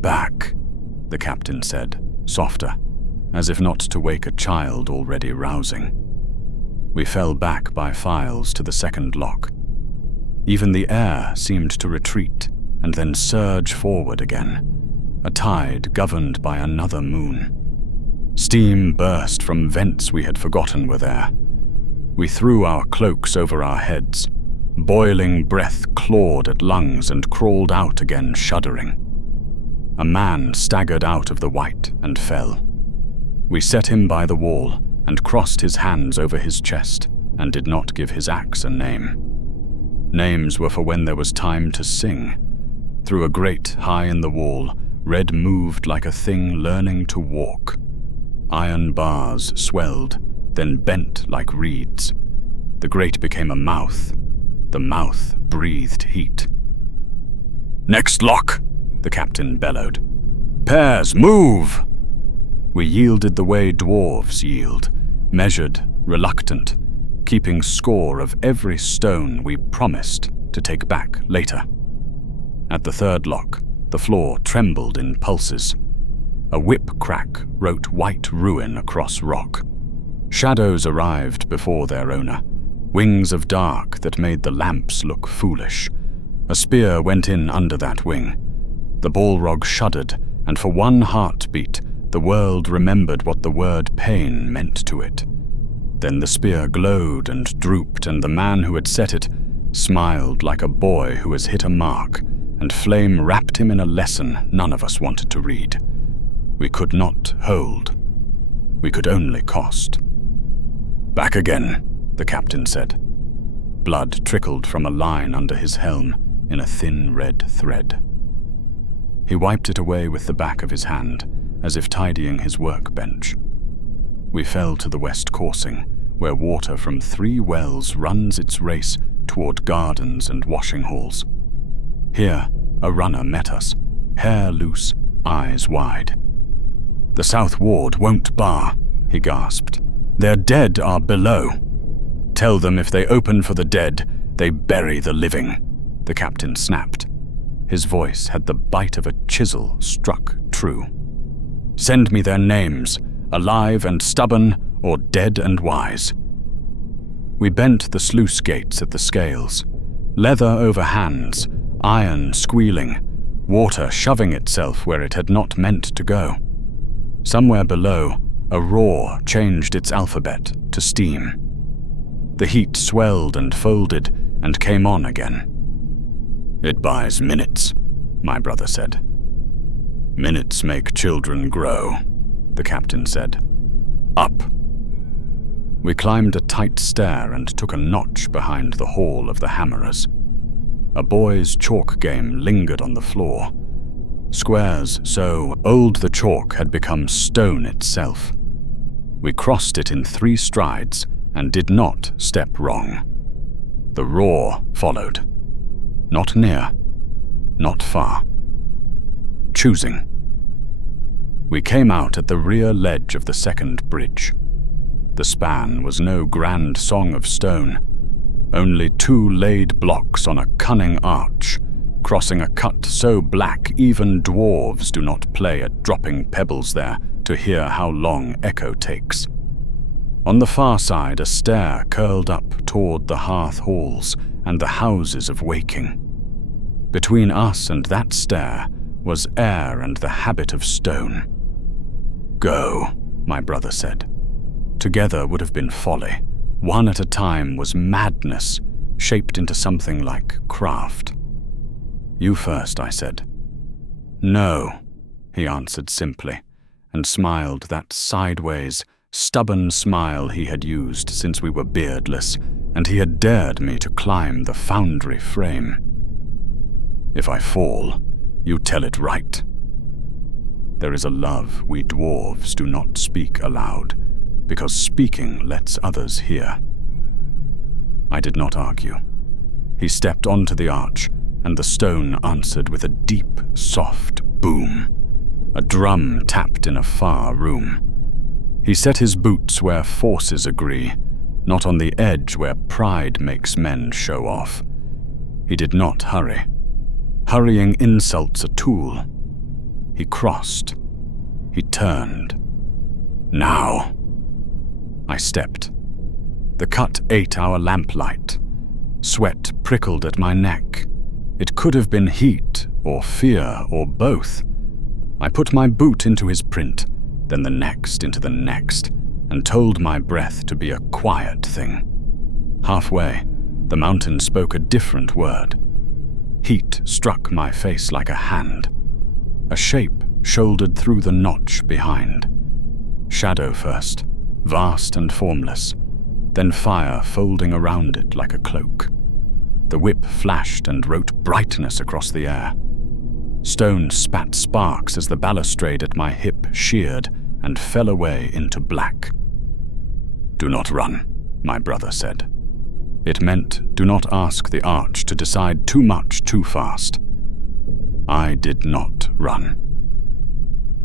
"Back," the captain said, softer, as if not to wake a child already rousing. We fell back by files to the second lock. Even the air seemed to retreat and then surge forward again, a tide governed by another moon. Steam burst from vents we had forgotten were there. We threw our cloaks over our heads. Boiling breath clawed at lungs and crawled out again, shuddering. A man staggered out of the white and fell. We set him by the wall and crossed his hands over his chest and did not give his axe a name. Names were for when there was time to sing. Through a grate high in the wall, Red moved like a thing learning to walk. Iron bars swelled, then bent like reeds. The grate became a mouth. The mouth breathed heat. "Next lock!" the captain bellowed. "Pairs, move!" We yielded the way dwarves yield, measured, reluctant, keeping score of every stone we promised to take back later. At the third lock, the floor trembled in pulses. A whip crack wrote white ruin across rock. Shadows arrived before their owner, wings of dark that made the lamps look foolish. A spear went in under that wing. The Balrog shuddered, and for one heartbeat, the world remembered what the word pain meant to it. Then the spear glowed and drooped, and the man who had set it smiled like a boy who has hit a mark, and flame wrapped him in a lesson none of us wanted to read. We could not hold. We could only cost. "Back again," the captain said. Blood trickled from a line under his helm in a thin red thread. He wiped it away with the back of his hand, as if tidying his workbench. We fell to the west coursing, where water from 3 wells runs its race toward gardens and washing halls. Here, a runner met us, hair loose, eyes wide. "The south ward won't bar," he gasped. "Their dead are below. Tell them if they open for the dead, they bury the living," the captain snapped. His voice had the bite of a chisel struck true. "Send me their names, alive and stubborn, or dead and wise." We bent the sluice gates at the scales, leather over hands, iron squealing, water shoving itself where it had not meant to go. Somewhere below, a roar changed its alphabet to steam. The heat swelled and folded and came on again. "It buys minutes," my brother said. "Minutes make children grow," the captain said. "Up." We climbed a tight stair and took a notch behind the hall of the hammerers. A boy's chalk game lingered on the floor. Squares so old the chalk had become stone itself. We crossed it in 3 strides and did not step wrong. The roar followed. Not near, not far. Choosing. We came out at the rear ledge of the second bridge. The span was no grand song of stone, only 2 laid blocks on a cunning arch, crossing a cut so black even dwarves do not play at dropping pebbles there to hear how long echo takes. On the far side, a stair curled up toward the hearth halls and the houses of waking. Between us and that stair was air and the habit of stone. Go, my brother said. Together would have been folly. One at a time was madness, shaped into something like craft. You first, I said. No, he answered simply, and smiled that sideways, stubborn smile he had used since we were beardless, and he had dared me to climb the foundry frame. If I fall, you tell it right. There is a love we dwarves do not speak aloud, because speaking lets others hear. I did not argue. He stepped onto the arch, and the stone answered with a deep, soft boom. A drum tapped in a far room. He set his boots where forces agree, not on the edge where pride makes men show off. He did not hurry. Hurrying insults a tool. He crossed. He turned. Now. I stepped. The cut ate our lamplight. Sweat prickled at my neck. It could have been heat, or fear, or both. I put my boot into his print, then the next into the next, and told my breath to be a quiet thing. Halfway, the mountain spoke a different word. Heat struck my face like a hand. A shape shouldered through the notch behind. Shadow first, vast and formless, then fire folding around it like a cloak. The whip flashed and wrote brightness across the air. Stone spat sparks as the balustrade at my hip sheared and fell away into black. Do not run, my brother said. It meant do not ask the arch to decide too much too fast. I did not run.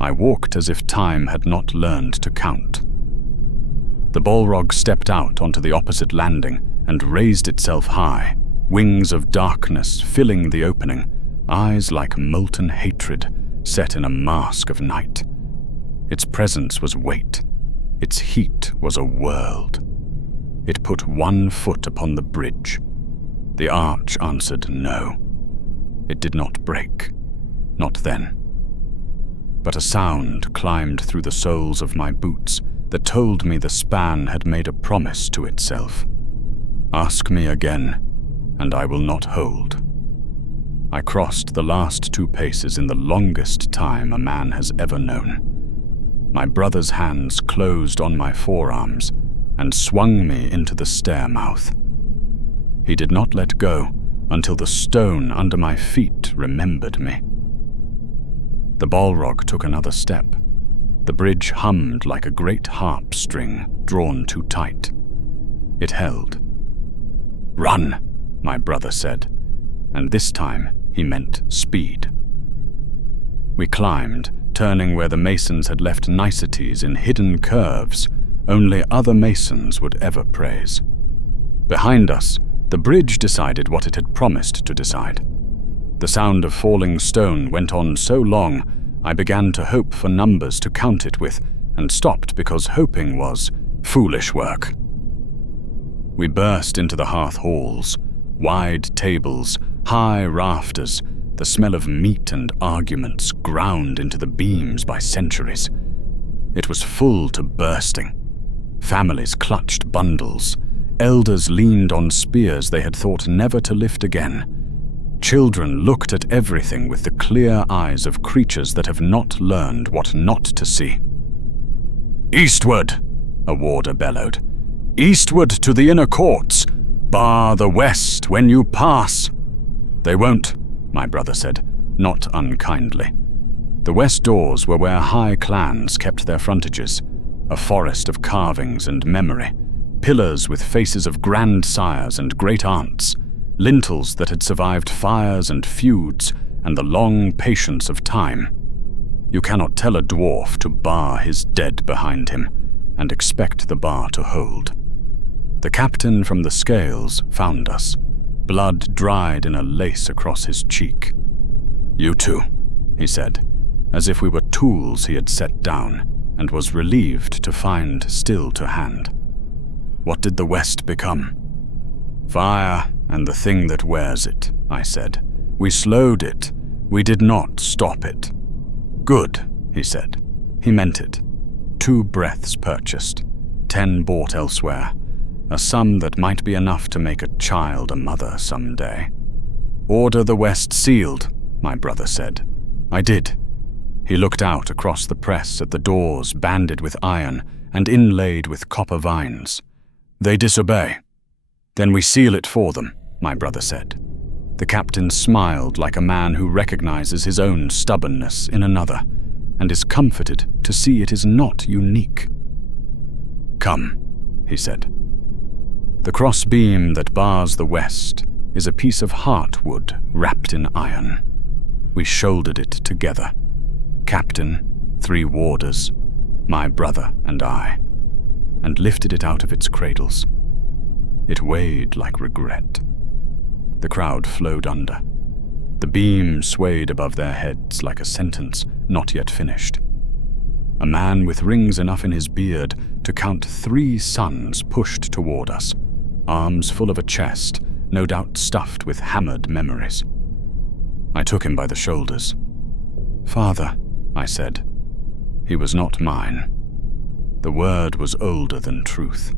I walked as if time had not learned to count. The Balrog stepped out onto the opposite landing and raised itself high, wings of darkness filling the opening, eyes like molten hatred set in a mask of night. Its presence was weight. Its heat was a world. It put 1 foot upon the bridge. The arch answered no. It did not break. Not then. But a sound climbed through the soles of my boots that told me the span had made a promise to itself. Ask me again, and I will not hold. I crossed the last 2 paces in the longest time a man has ever known. My brother's hands closed on my forearms and swung me into the stair mouth. He did not let go until the stone under my feet remembered me. The Balrog took another step. The bridge hummed like a great harp string drawn too tight. It held. Run, my brother said, and this time he meant speed. We climbed, turning where the masons had left niceties in hidden curves only other masons would ever praise. Behind us, the bridge decided what it had promised to decide. The sound of falling stone went on so long, I began to hope for numbers to count it with, and stopped because hoping was foolish work. We burst into the hearth halls, wide tables, high rafters, the smell of meat and arguments ground into the beams by centuries. It was full to bursting. Families clutched bundles. Elders leaned on spears they had thought never to lift again. Children looked at everything with the clear eyes of creatures that have not learned what not to see. Eastward, a warder bellowed. Eastward to the inner courts. Bar the west when you pass. They won't, my brother said, not unkindly. The west doors were where high clans kept their frontages, a forest of carvings and memory, pillars with faces of grandsires and great-aunts, lintels that had survived fires and feuds and the long patience of time. You cannot tell a dwarf to bar his dead behind him and expect the bar to hold. The captain from the scales found us, blood dried in a lace across his cheek. "You two," he said, as if we were tools he had set down and was relieved to find still to hand. "What did the West become?" "Fire and the thing that wears it," I said. "We slowed it. We did not stop it." "Good," he said. He meant it. 2 breaths purchased, 10 bought elsewhere, a sum that might be enough to make a child a mother someday. "Order the West sealed," my brother said. I did. He looked out across the press at the doors banded with iron and inlaid with copper vines. "They disobey." "Then we seal it for them," my brother said. The captain smiled like a man who recognizes his own stubbornness in another and is comforted to see it is not unique. "Come," he said. The crossbeam that bars the west is a piece of heartwood wrapped in iron. We shouldered it together. Captain, 3 warders, my brother and I, and lifted it out of its cradles. It weighed like regret. The crowd flowed under. The beam swayed above their heads like a sentence not yet finished. A man with rings enough in his beard to count 3 suns pushed toward us, arms full of a chest, no doubt stuffed with hammered memories. I took him by the shoulders. "Father," I said. He was not mine. The word was older than truth.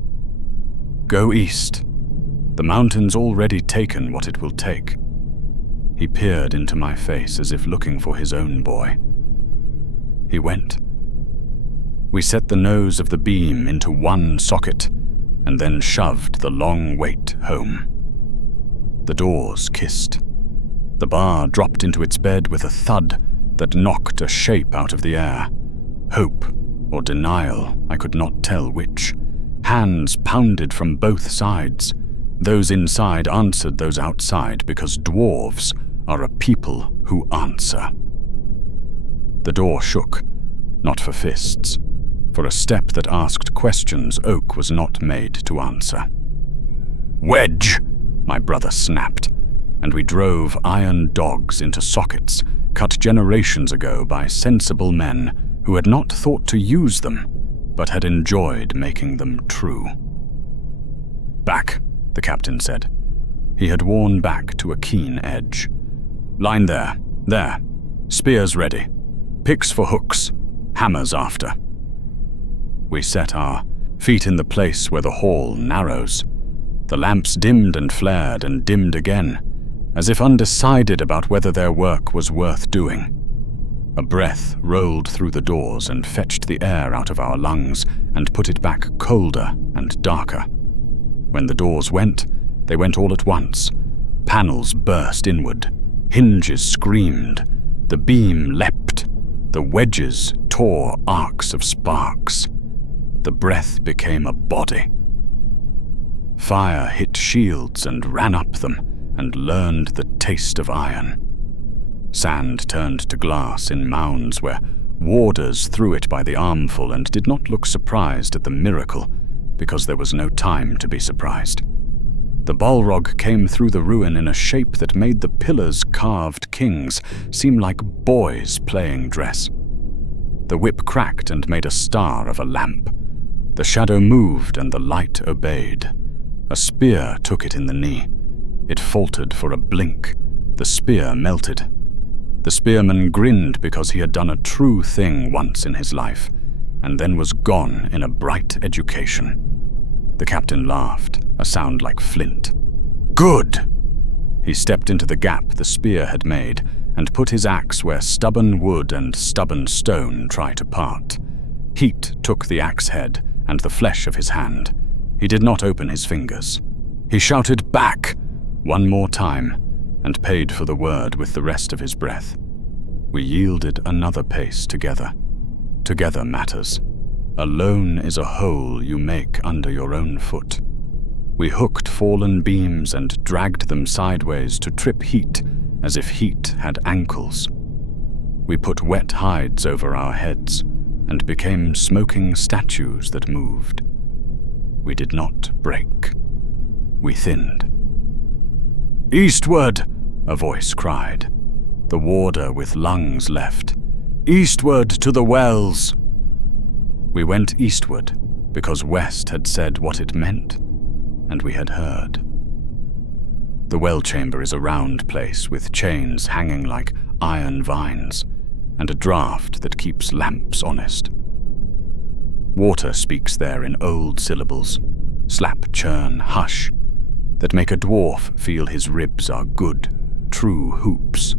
"Go east. The mountain's already taken what it will take." He peered into my face as if looking for his own boy. He went. We set the nose of the beam into one socket and then shoved the long weight home. The doors kissed. The bar dropped into its bed with a thud that knocked a shape out of the air. Hope or denial, I could not tell which. Hands pounded from both sides. Those inside answered those outside because dwarves are a people who answer. The door shook, not for fists. For a step that asked questions oak was not made to answer. "Wedge!" my brother snapped, and we drove iron dogs into sockets cut generations ago by sensible men who had not thought to use them, but had enjoyed making them true. "Back," the captain said. He had worn back to a keen edge. "Line there. There. Spears ready. Picks for hooks. Hammers after." We set our feet in the place where the hall narrows. The lamps dimmed and flared and dimmed again, as if undecided about whether their work was worth doing. A breath rolled through the doors and fetched the air out of our lungs and put it back colder and darker. When the doors went, they went all at once. Panels burst inward. Hinges screamed. The beam leapt. The wedges tore arcs of sparks. The breath became a body. Fire hit shields and ran up them and learned the taste of iron. Sand turned to glass in mounds where warders threw it by the armful and did not look surprised at the miracle because there was no time to be surprised. The Balrog came through the ruin in a shape that made the pillars carved kings seem like boys playing dress. The whip cracked and made a star of a lamp. The shadow moved and the light obeyed. A spear took it in the knee. It faltered for a blink. The spear melted. The spearman grinned because he had done a true thing once in his life, and then was gone in a bright education. The captain laughed, a sound like flint. "Good!" He stepped into the gap the spear had made and put his axe where stubborn wood and stubborn stone try to part. Heat took the axe head and the flesh of his hand. He did not open his fingers. He shouted "Back!" one more time and paid for the word with the rest of his breath. We yielded another pace together. Together matters. Alone is a hole you make under your own foot. We hooked fallen beams and dragged them sideways to trip heat as if heat had ankles. We put wet hides over our heads and became smoking statues that moved. We did not break. We thinned. "Eastward!" a voice cried. The warder with lungs left. "Eastward to the wells!" We went eastward because West had said what it meant, and we had heard. The well chamber is a round place with chains hanging like iron vines, and a draught that keeps lamps honest. Water speaks there in old syllables, slap, churn, hush, that make a dwarf feel his ribs are good, true hoops.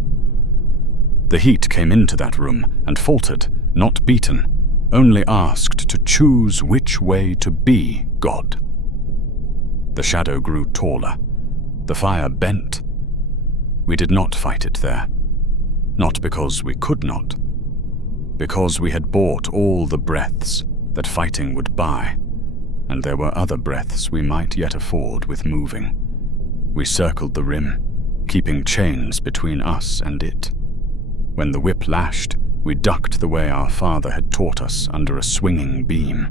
The heat came into that room and faltered, not beaten, only asked to choose which way to be God. The shadow grew taller. The fire bent. We did not fight it there. Not because we could not. Because we had bought all the breaths that fighting would buy, and there were other breaths we might yet afford with moving. We circled the rim, keeping chains between us and it. When the whip lashed, we ducked the way our father had taught us under a swinging beam.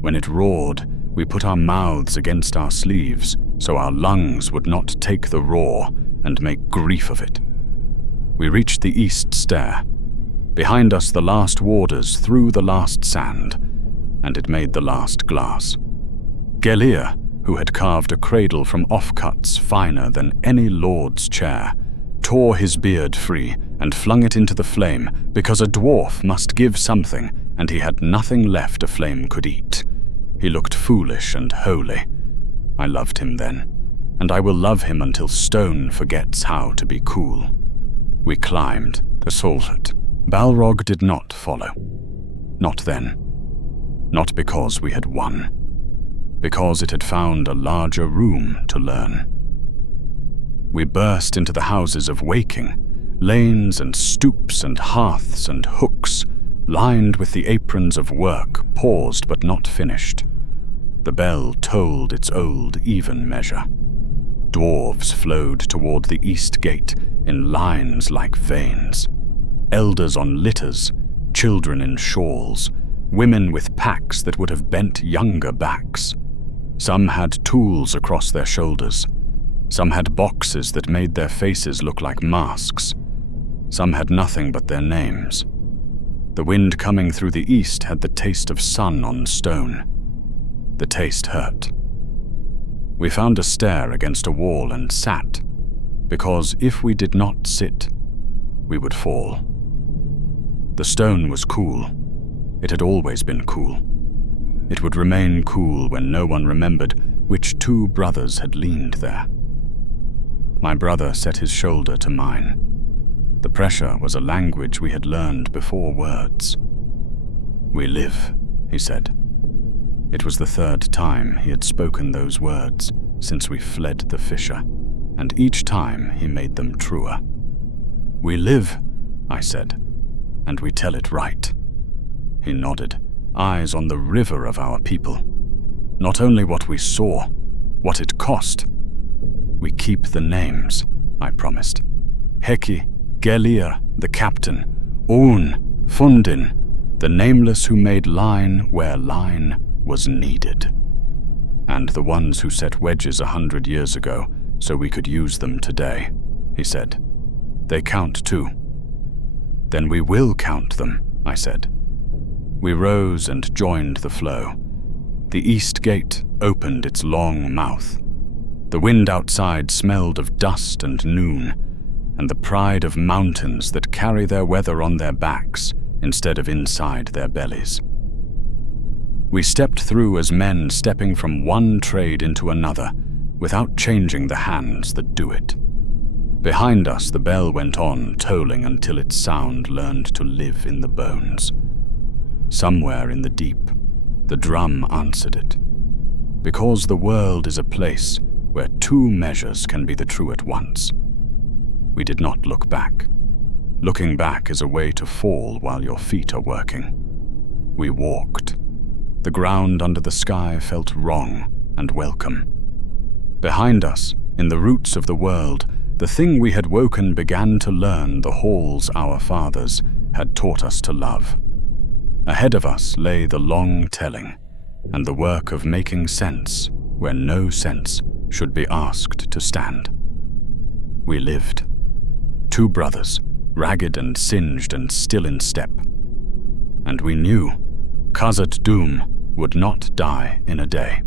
When it roared, we put our mouths against our sleeves so our lungs would not take the roar and make grief of it. We reached the east stair. Behind us the last warders threw the last sand, and it made the last glass. Gelir, who had carved a cradle from offcuts finer than any lord's chair, tore his beard free and flung it into the flame because a dwarf must give something, and he had nothing left a flame could eat. He looked foolish and holy. I loved him then, and I will love him until stone forgets how to be cool. We climbed the Saltet. Balrog did not follow. Not then. Not because we had won. Because it had found a larger room to learn. We burst into the houses of waking, lanes and stoops and hearths and hooks, lined with the aprons of work, paused but not finished. The bell tolled its old even measure. Dwarves flowed toward the east gate in lines like veins. Elders on litters, children in shawls, women with packs that would have bent younger backs. Some had tools across their shoulders. Some had boxes that made their faces look like masks. Some had nothing but their names. The wind coming through the east had the taste of sun on stone. The taste hurt. We found a stair against a wall and sat, because if we did not sit, we would fall. The stone was cool. It had always been cool. It would remain cool when no one remembered which two brothers had leaned there. My brother set his shoulder to mine. The pressure was a language we had learned before words. "We live," he said. It was the third time he had spoken those words since we fled the fissure, and each time he made them truer. "We live," I said, "and we tell it right." He nodded, eyes on the river of our people. Not only what we saw, what it cost. "We keep the names," I promised. Heki, Gelir, the captain, Un, Fundin, the nameless who made line where line was needed. "And the ones who set wedges 100 years ago so we could use them today," he said. "They count too." "Then we will count them," I said. We rose and joined the flow. The east gate opened its long mouth. The wind outside smelled of dust and noon, and the pride of mountains that carry their weather on their backs instead of inside their bellies. We stepped through as men stepping from one trade into another, without changing the hands that do it. Behind us the bell went on, tolling until its sound learned to live in the bones. Somewhere in the deep, the drum answered it. Because the world is a place where two measures can be the true at once. We did not look back. Looking back is a way to fall while your feet are working. We walked. The ground under the sky felt wrong and welcome. Behind us, in the roots of the world, the thing we had woken began to learn the halls our fathers had taught us to love. Ahead of us lay the long telling, and the work of making sense where no sense should be asked to stand. We lived. Two brothers, ragged and singed and still in step. And we knew Khazad-dûm would not die in a day.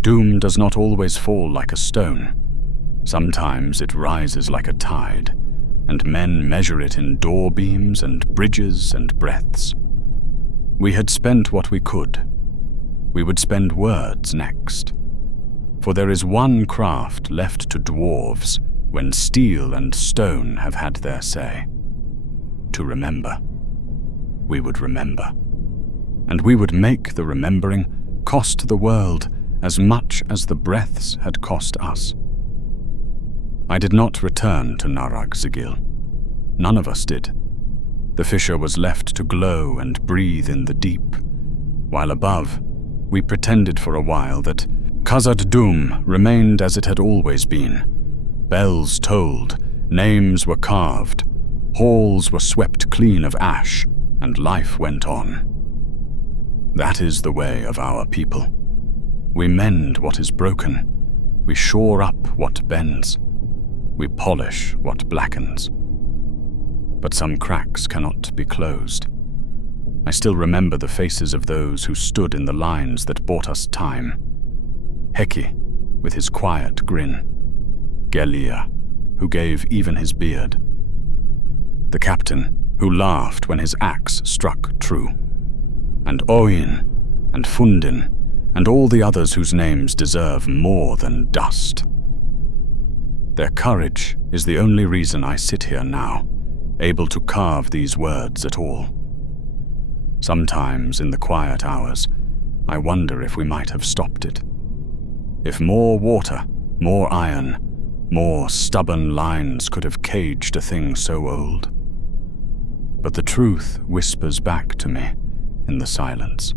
Doom does not always fall like a stone. Sometimes it rises like a tide, and men measure it in door beams and bridges and breaths. We had spent what we could. We would spend words next. For there is one craft left to dwarves when steel and stone have had their say. To remember. We would remember. And we would make the remembering cost the world as much as the breaths had cost us. I did not return to Narag-sigil. None of us did. The fissure was left to glow and breathe in the deep, while above, we pretended for a while that Khazad-dûm remained as it had always been. Bells tolled, names were carved, halls were swept clean of ash, and life went on. That is the way of our people. We mend what is broken. We shore up what bends. We polish what blackens. But some cracks cannot be closed. I still remember the faces of those who stood in the lines that bought us time. Heki, with his quiet grin. Gelia, who gave even his beard. The captain, who laughed when his axe struck true. And Oin, and Fundin, and all the others whose names deserve more than dust. Their courage is the only reason I sit here now, able to carve these words at all. Sometimes in the quiet hours, I wonder if we might have stopped it. If more water, more iron, more stubborn lines could have caged a thing so old. But the truth whispers back to me in the silence.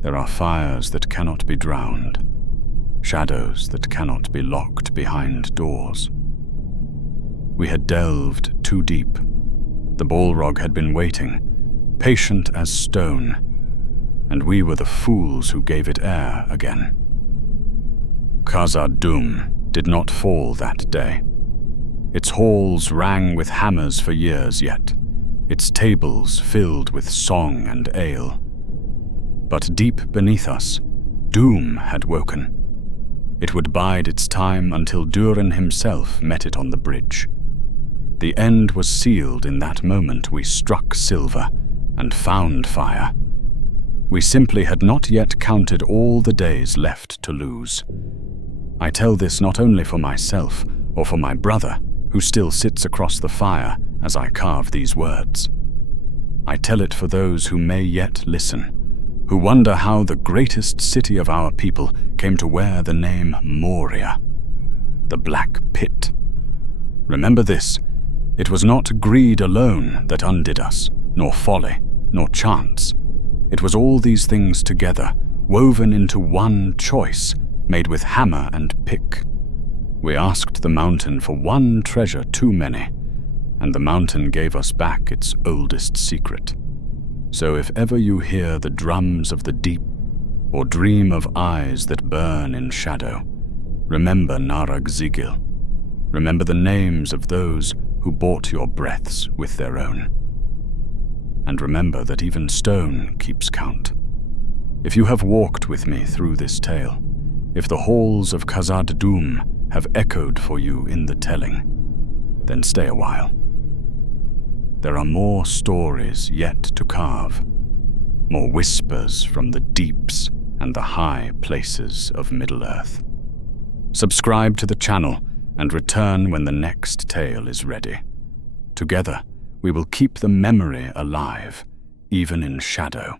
There are fires that cannot be drowned, shadows that cannot be locked behind doors. We had delved too deep. The Balrog had been waiting, patient as stone, and we were the fools who gave it air again. Khazad-dûm did not fall that day. Its halls rang with hammers for years yet, its tables filled with song and ale. But deep beneath us, doom had woken. It would bide its time until Durin himself met it on the bridge. The end was sealed in that moment we struck silver and found fire. We simply had not yet counted all the days left to lose. I tell this not only for myself or for my brother, who still sits across the fire as I carve these words. I tell it for those who may yet listen, who wonder how the greatest city of our people came to wear the name Moria, the Black Pit. Remember this, it was not greed alone that undid us, nor folly, nor chance. It was all these things together, woven into one choice, made with hammer and pick. We asked the mountain for one treasure too many, and the mountain gave us back its oldest secret. So if ever you hear the drums of the deep, or dream of eyes that burn in shadow, remember Narag-sigil. Remember the names of those who bought your breaths with their own. And remember that even stone keeps count. If you have walked with me through this tale, if the halls of Khazad-dûm have echoed for you in the telling, then stay a while. There are more stories yet to carve, more whispers from the deeps and the high places of Middle-earth. Subscribe to the channel and return when the next tale is ready. Together, we will keep the memory alive, even in shadow.